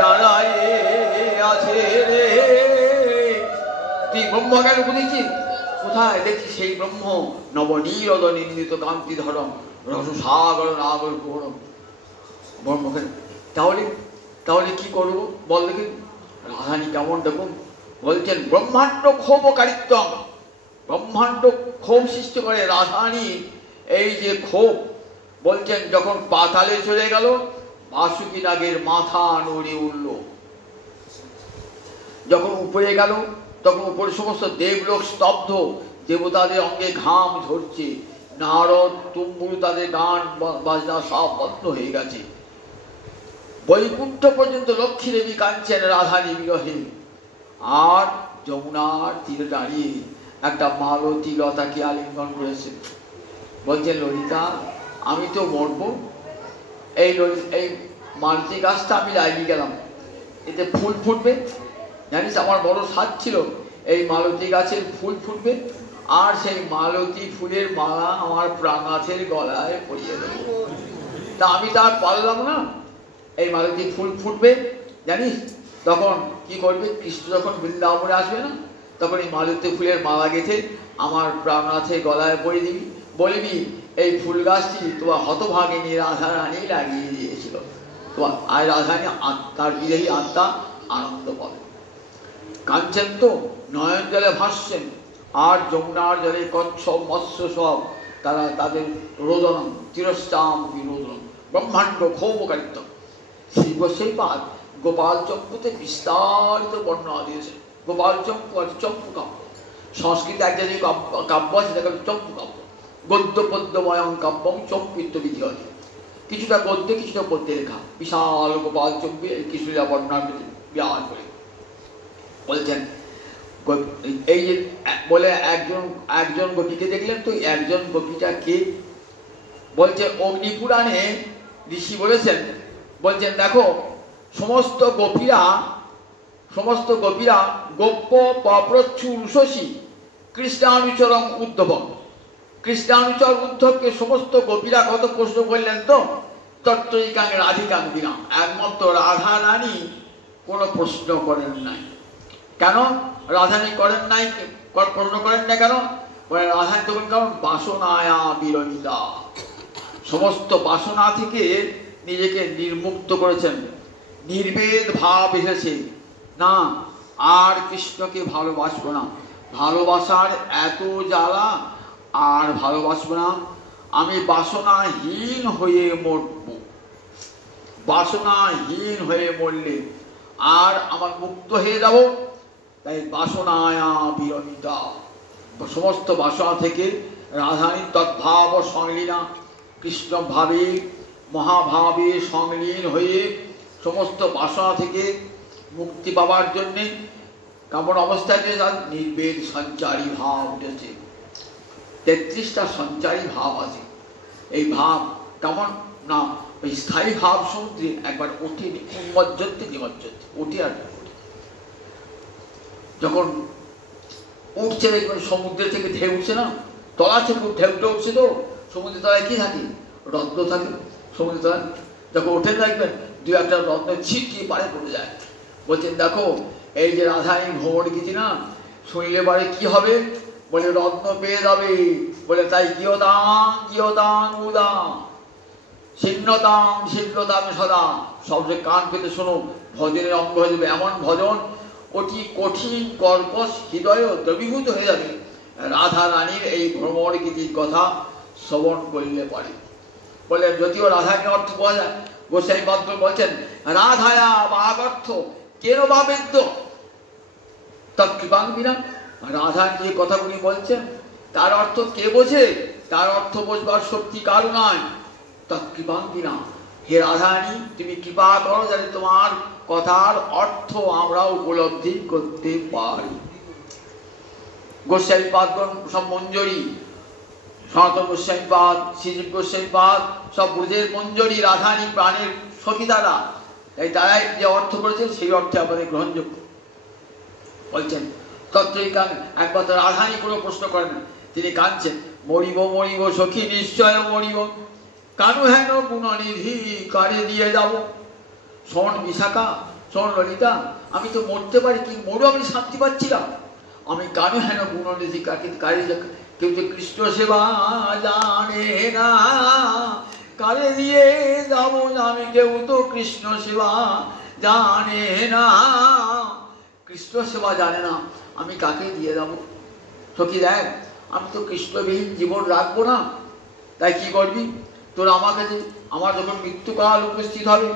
দাঁড়াইয়ে আছে রে। তুই ব্রহ্মজ্ঞান বুঝেছিস কোথায়? দেখছি সেই ব্রহ্ম নবনীরদ নিন্দিত কান্তি ধরম, রসসাগর নাগর গৌরম, ব্রহ্মজ্ঞান। তাহলে তাহলে কি করবো বল দেখি? রাধানী কেমন দেখুন বলছেন, ব্রহ্মাণ্ড ক্ষোভকারিত্ব, ব্রহ্মাণ্ড ক্ষোভ সৃষ্টি করে রাধানী। এই যে ক্ষোভ বলছেন, যখন পাতালে চলে গেল, বাসুকী নাগের মাথা নড়ে উঠল, যখন উপরে গেল তখন উপরে সমস্ত দেবলোক স্তব্ধ, দেবতাদের অঙ্গে ঘাম ঝরছে, নারদ তুম্বুর তাদের গান বাজনা সব বন্ধ হয়ে গেছে। বৈকুণ্ঠ পর্যন্ত লক্ষ্মী দেবী কাঁদছেন রাধানী বিরহে। আর যমুনার তীরে দাঁড়িয়ে একটা মালতী লতাকে আলিঙ্গন করেছে, বলছেন ললিতা আমি তো মরবো, এই মালতী গাছটা আমি লাগিয়ে গেলাম, এতে ফুল ফুটবে, জানিস আমার বড় সাধ ছিল এই মালতী গাছের ফুল ফুটবে, আর সেই মালতী ফুলের মালা আমার প্রাণনাথের গলায় পরিয়ে দেবো। তা আমি তার পারলাম না, এই মালতী ফুল ফুটবে জানিস, তখন কি করবে, কৃষ্ণ যখন বৃন্দাবনে আসবে না, তখন এই মালতী ফুলের মালা গেঁথে আমার প্রাণনাথের গলায় পরিয়ে দিবি, বলবি এই ফুল গাছটি তোমার হতভাগিনী রাধারানী লাগিয়ে দিয়েছিল, তোমার আর রাধারানী তার বিদেহী আত্মা আনন্দ পাবে। কাঁদছেন তো, নয়ন জলে ভাসছেন, আর যমুনার জলে কচ্ছপ মৎস্য সব তারা তাদের রোদনম তিরস্তাম বিরোদনম ব্রহ্মাণ্ড ক্ষোভকারিত্ব। শ্রী গোস্বাইপাদ গোপাল চম্পুতে বিস্তারিত বর্ণনা দিয়েছে। গোপাল চম্পু আর চম্পু কাব্য, সংস্কৃতে এক জাতীয় কাব্য আছে যেটা চম্পু কাব্য। গদ্য পদ্যময়ং কাব্যম চম্পিত বিধি আছে, কিছুটা গদ্যে কিছুটা পদ্যে লেখা। বিশাল গোপাল চম্পি কিছুটা বর্ণনা বিরাজ করে বলছেন। এই যে বলে একজন গোপীকে দেখলেন, তো একজন গোপীটা কে? বলছে অগ্নিপুরাণে ঋষি বলেছেন, বলছেন দেখো সমস্ত গোপীরা গোপ্য পপ্রচ্ছুর শশী কৃষ্ণানুচরম উদ্ধব। কৃষ্ণানুচর উদ্ধবকে সমস্ত গোপীরা কত প্রশ্ন করলেন, তো তত্ত্বইকাং রাধিকাং বিনা, একমাত্র রাধা রানী কোনো প্রশ্ন করেন নাই। কেন রাধারানী করেন নাই, প্রশ্ন করেন না কেন? রাধারানী তখন কারণ বাসনায়া বিরমিতা, সমস্ত বাসনা থেকে নিজেকে নির্মুক্ত করেছেন। নির্বেদ ভাব এসেছে, না আর কৃষ্ণকে ভালোবাসবো না, ভালোবাসার এত জ্বালা আর ভালোবাসবো না, আমি বাসনাহীন হয়ে মরব। বাসনাহীন হয়ে মরলে আর আমার মুক্ত হয়ে যাব। তাই বাসনায়া বিরমিতা, সমস্ত বাসনা থেকে রাধারানী তদ্ভাব সংলীনা, কৃষ্ণ ভাবে মহাভাবে সংলীন হয়ে সমস্ত বাসনা থেকে মুক্তি পাবার জন্যে কেমন অবস্থায় নির্বেদ সঞ্চারী ভাব উঠেছে। 33টা সঞ্চারী ভাব আছে। এই ভাব কেমন না, ওই স্থায়ী ভাব সমুদ্রে একবার ওঠে, উন্মজ্জতে নিমজ্জতে, ওঠে আর যখন উঠছে দেখবেন সমুদ্রের থেকে ঢেউ উঠছে না, তলা থেকে ঢেউটা উঠছে, তো সমুদ্রের তলায় কি থাকে? রত্ন থাকে। সমুদ্রের তলায় যখন ওঠে দেখবেন দু একটা রত্ন ছিটকিয়ে পাড়ে পড়ে যায়। বলছেন দেখো এই যে রাধারানী ভ্রমণ গেছি না, শুনলে পরে কি হবে? বলে রত্ন পেয়ে যাবে। বলে তাই কিয়দান উদা ছিন্নতাম সদা, সবচেয়ে কান পেতে শোনো, ভজনের অঙ্গ হয়ে যাবে। এমন ভজন অতি কঠিন কর্কশ হৃদয় দ্রবীভূত হয়ে যাবে রাধা রানীর এই ভ্রমণ গীতির কথা শ্রবণ করলে পারে। বলে যদিও রাধাকে অর্থ পাওয়া যায়, গোসাইপাদ বলছেন রাধায়া বাগর্থ কেন বা বেদ্য তৎকৃপাং বিনা। রাধার যে কথাগুলি বলছেন তার অর্থ কে বোঝে? তার অর্থ বোঝবার শক্তি কারো নয়। তৎকৃপাং বিনা, হে রাধারানী তুমি কৃপা করো যাতে তোমার কথার অর্থ আমরা উপলব্ধি করতে পারি। গোস্বাইপাদগণ সব মঞ্জরি, সনাতন গোস্বাইপাদ, শ্রীজীব গোস্বাইপাদ সব ব্রজের মঞ্জরি, রাধারানী প্রাণের সখিদারা, তাই তারাই যে অর্থ করেছেন সেই অর্থে আমাদের গ্রহণযোগ্য। বলছেন তত্ত্বইকাং, একমাত্র রাধারানী কোনো প্রশ্ন করেন না, তিনি কাঁদছেন মরিব মরিব সখী নিশ্চয় মরিব, কানু হেন গুণনিধি কারে দিয়ে যাব। শোন বিশাখা, শোন ললিতা, আমি তো মরতে পারি, কি মরু আমি শান্তি পাচ্ছিলাম। আমি কানু হেন গুণনিধি কারে, কেউ যে কৃষ্ণ সেবা জানে না, কারে দিয়ে যাব আমি, কেউ তো কৃষ্ণ সেবা জানে না। কৃষ্ণ সেবা জানে না, আমি কাকে দিয়ে যাব? সখী দেখ, আমি তো কৃষ্ণবিহীন জীবন রাখবো না। তাই কি করবি তোরা? আমাকে আমার যখন মৃত্যুকাল উপস্থিত হবে,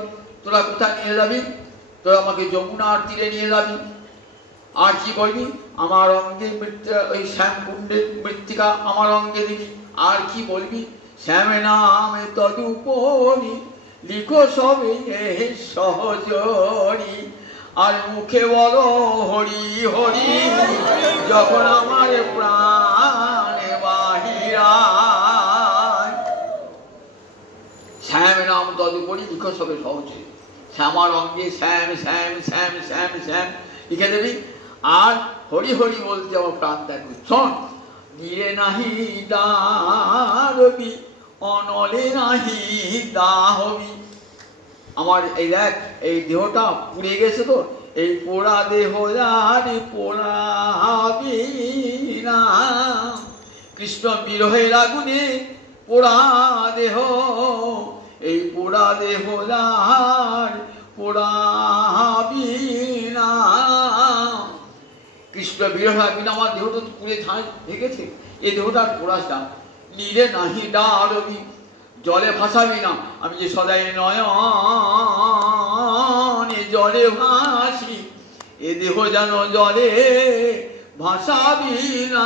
তোরা কোথায় নিয়ে যাবি? তোরা আমাকে যমুনার তীরে নিয়ে যাবি। আর কি করবি? আমার অঙ্গে ওই শ্যামকুণ্ডের মৃত্তিকা আমার অঙ্গে দিবি। আর কি বলবি? শ্যামে নামে তদুপরি লিখো সবে সহজরি, আর মুখে বলো হরি হরি, যখন আমার প্রাণে বাহিরা। শ্যাম নাম তদুপরি লিখো সবে সহজে, শ্যামার অঙ্গে শ্যাম শ্যাম শ্যাম শ্যাম শ্যাম লিখে দেবি। আর হরি হরি বলতে আমার প্রাণ ত্যাগ। শোন, নীরে নাহি দারবি, অনলে নাহি দাহবি। আমার এই দেখ, এই দেহটা পুড়ে গেছে, তো এই পোড়া দেহ জানি পোড়াবি না। কৃষ্ণ বিরহের আগুনে পোড়া দেহ, এই পোড়া দেহ জানি পোড়াবি না। কৃষ্ণ বিরহ আগুনে আমার দেহটা পুড়ে ঢেকেছে, এই দেহটা পোড়াস না। নীরে নাহি ডারবি, জলে ভাসাবি না। আমি যে সদাই নয়নে জলে ভাসি, এ দেহ যেন জলে ভাসাবি না।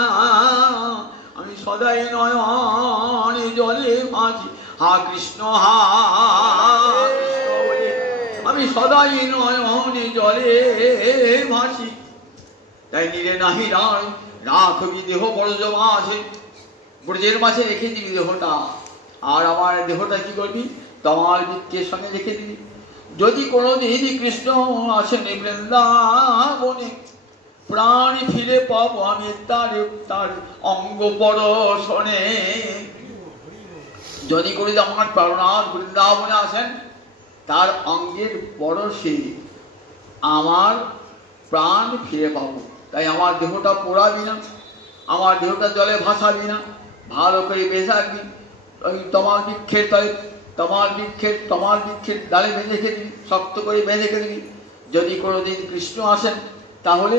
আমি সদাই নয়নে জলে ভাসি, হা কৃষ্ণ হা কৃষ্ণ বলে আমি সদাই নয়নে জলে ভাসি। তাই নীরে নাহি ডারবি, রাখবি দেহ ব্রজ মাঝে, ব্রজের মাঝে রেখে দিবি দেহটা। আর আমার দেহটা কি করবি? তোমার বৃক্ষের সঙ্গে রেখে দিবি। যদি কোনোদিন কৃষ্ণ আসেন বৃন্দাবনে, প্রাণ ফিরে পাবো আমি তার অঙ্গ পরশনে। যদি করে আমার প্রাণনাথ বৃন্দাবনে আসেন, তার অঙ্গের পরশে আমার প্রাণ ফিরে পাবো। তাই আমার দেহটা পোড়াবি না, আমার দেহটা জলে ভাসাবি না, ভালো করে বেঁধে রাখবি। ওই তোমার বৃক্ষের ডালে বেঁধে রেখে দিবি, শক্ত করে বেঁধে রেখে দিবি। যদি কোনোদিন কৃষ্ণ আসেন, তাহলে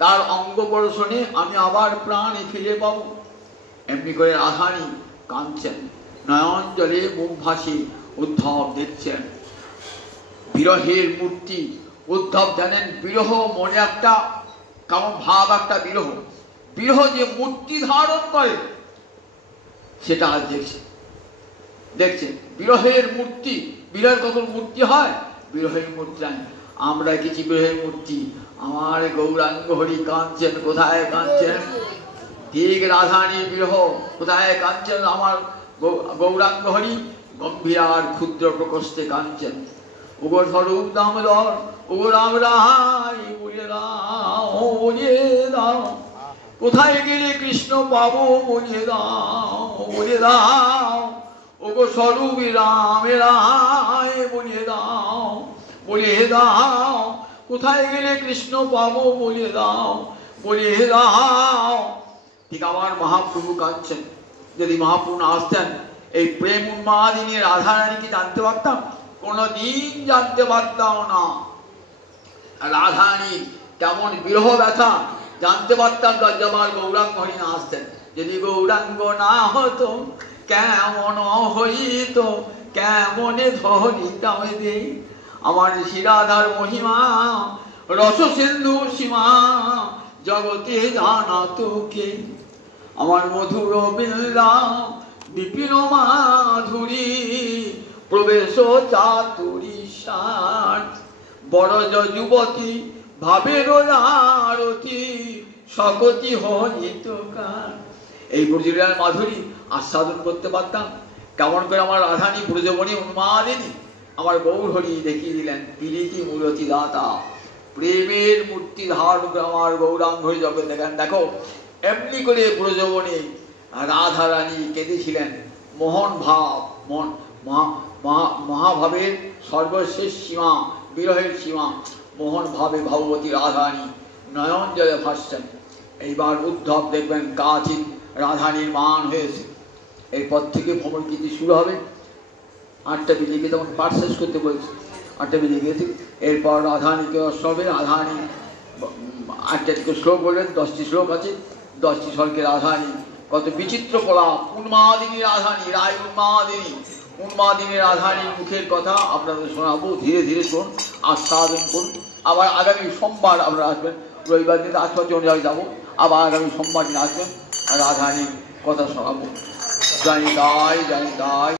তার অঙ্গ পরশনে আমি আবার প্রাণে ফিরে পাবো। এমনি করে রাধারানী কাঁদছেন, নয়ন জলে মুখ ভাসি উদ্ধব দেখছেন বিরহের মূর্তি। উদ্ধব জানেন বিরহ মনে একটা কেমন ভাব, একটা বিরহ, বিরহ যে মূর্তি ধারণ করে সেটা আজ দেখছে বিরহের মূর্তি। বিরহের কখন মূর্তি হয়? বিরহের মূর্তি আমরা কিছু বিরহের মূর্তি। আমার গৌরাঙ্গ হরি কাঁদছেন, কোথায় কাঁদছেন? ঠিক রাধারানীর বিরহ, কোথায় কাঁদছেন? আমার গৌরাঙ্গ হরি গম্ভীর ক্ষুদ্র প্রকোষ্ঠে কাঁদছেন। ওগো স্বরূপ দামোদর, ওগো রাম রাই বলে দাও, বলে দাও, কোথায় গেলে কৃষ্ণ পাবো বলে দাও, বলে দাও। ওগো স্বরূপ রাম রায় বলে দাও, বলে দাও, কোথায় গেলে কৃষ্ণ পাবো বলে দাও, বলে দাও। ঠিক আমার মহাপ্রভু কাঁদছেন। যদি মহাপ্রভু না আসতেন, এই প্রেম উন্মাদিনী রাধারানী কি জানতে পারতাম? কোনদিন জানতে পারতাম না। রাধারানী কেমন বিরহ ব্যথা জানতে পারতাম না যদি আমার গৌরাঙ্গ হরি না আসতেন। যদি গৌরাঙ্গ না হতো কেমন হইত, কেমনে ধরিতাম দেই আমার শিরাধার মহিমা, রস সিন্ধু সীমা জগতে জানা তোকে। আমার মধুর বিল্লা বিপিন মাধুরী, প্রবেশ চাতুরী সার, বড় যুবতী ভাবের আরতি, সকতি হইত কার। এই ব্রজলীলার মাধুরী আস্বাদন করতে পারতাম। কেমন করে আমার রাধারানী ব্রজবনী উন্মাদিনী আমার গৌর হরি দেখিয়ে দিলেন। প্রীতি মূলতি দাতা, প্রেমের মূর্তি ধারণ করে আমার গৌরাঙ্গ হরি জগৎ দেখেন। দেখো এমনি করে ব্রজবনে রাধারানী কেঁদেছিলেন। মোহন ভাব, মহাভাবের সর্বশেষ সীমা, বিরহের সীমা, মোহন ভাবে ভগবতী রাধারানী নয়ন জলে ভাসছেন। এইবার উদ্ধব দেখবেন কাচিন রাধারানীর মান হয়েছে। এরপর থেকে ভ্রমণ কীর্তি শুরু হবে। 8টা বেজে গিয়ে তখন পাঠ শেষ করতে বলেছে, 8টা বেজে গিয়েছে। এরপর রাধারানীকে অষ্টবে রাধারানী 8টা থেকে শ্লোক বললেন। 10টি শ্লোক আছে, 10টি শ্লোকে রাধারানী কত বিচিত্র কলা। উন্মাদিনী রাধারানী, রায় উন্মাদিনী, উন্মাদিনী রাধারানীর মুখের কথা আপনাদের শোনাবো। ধীরে ধীরে শুনুন, আস্বাদন করুন। আবার আগামী সোমবার আপনারা আসবেন। রবিবার দিন আজকে যাবো, আবার আগামী সোমবার দিন আসবেন, রাধারানীর কথা শোনাবো। জয় দায়, জয় দায়।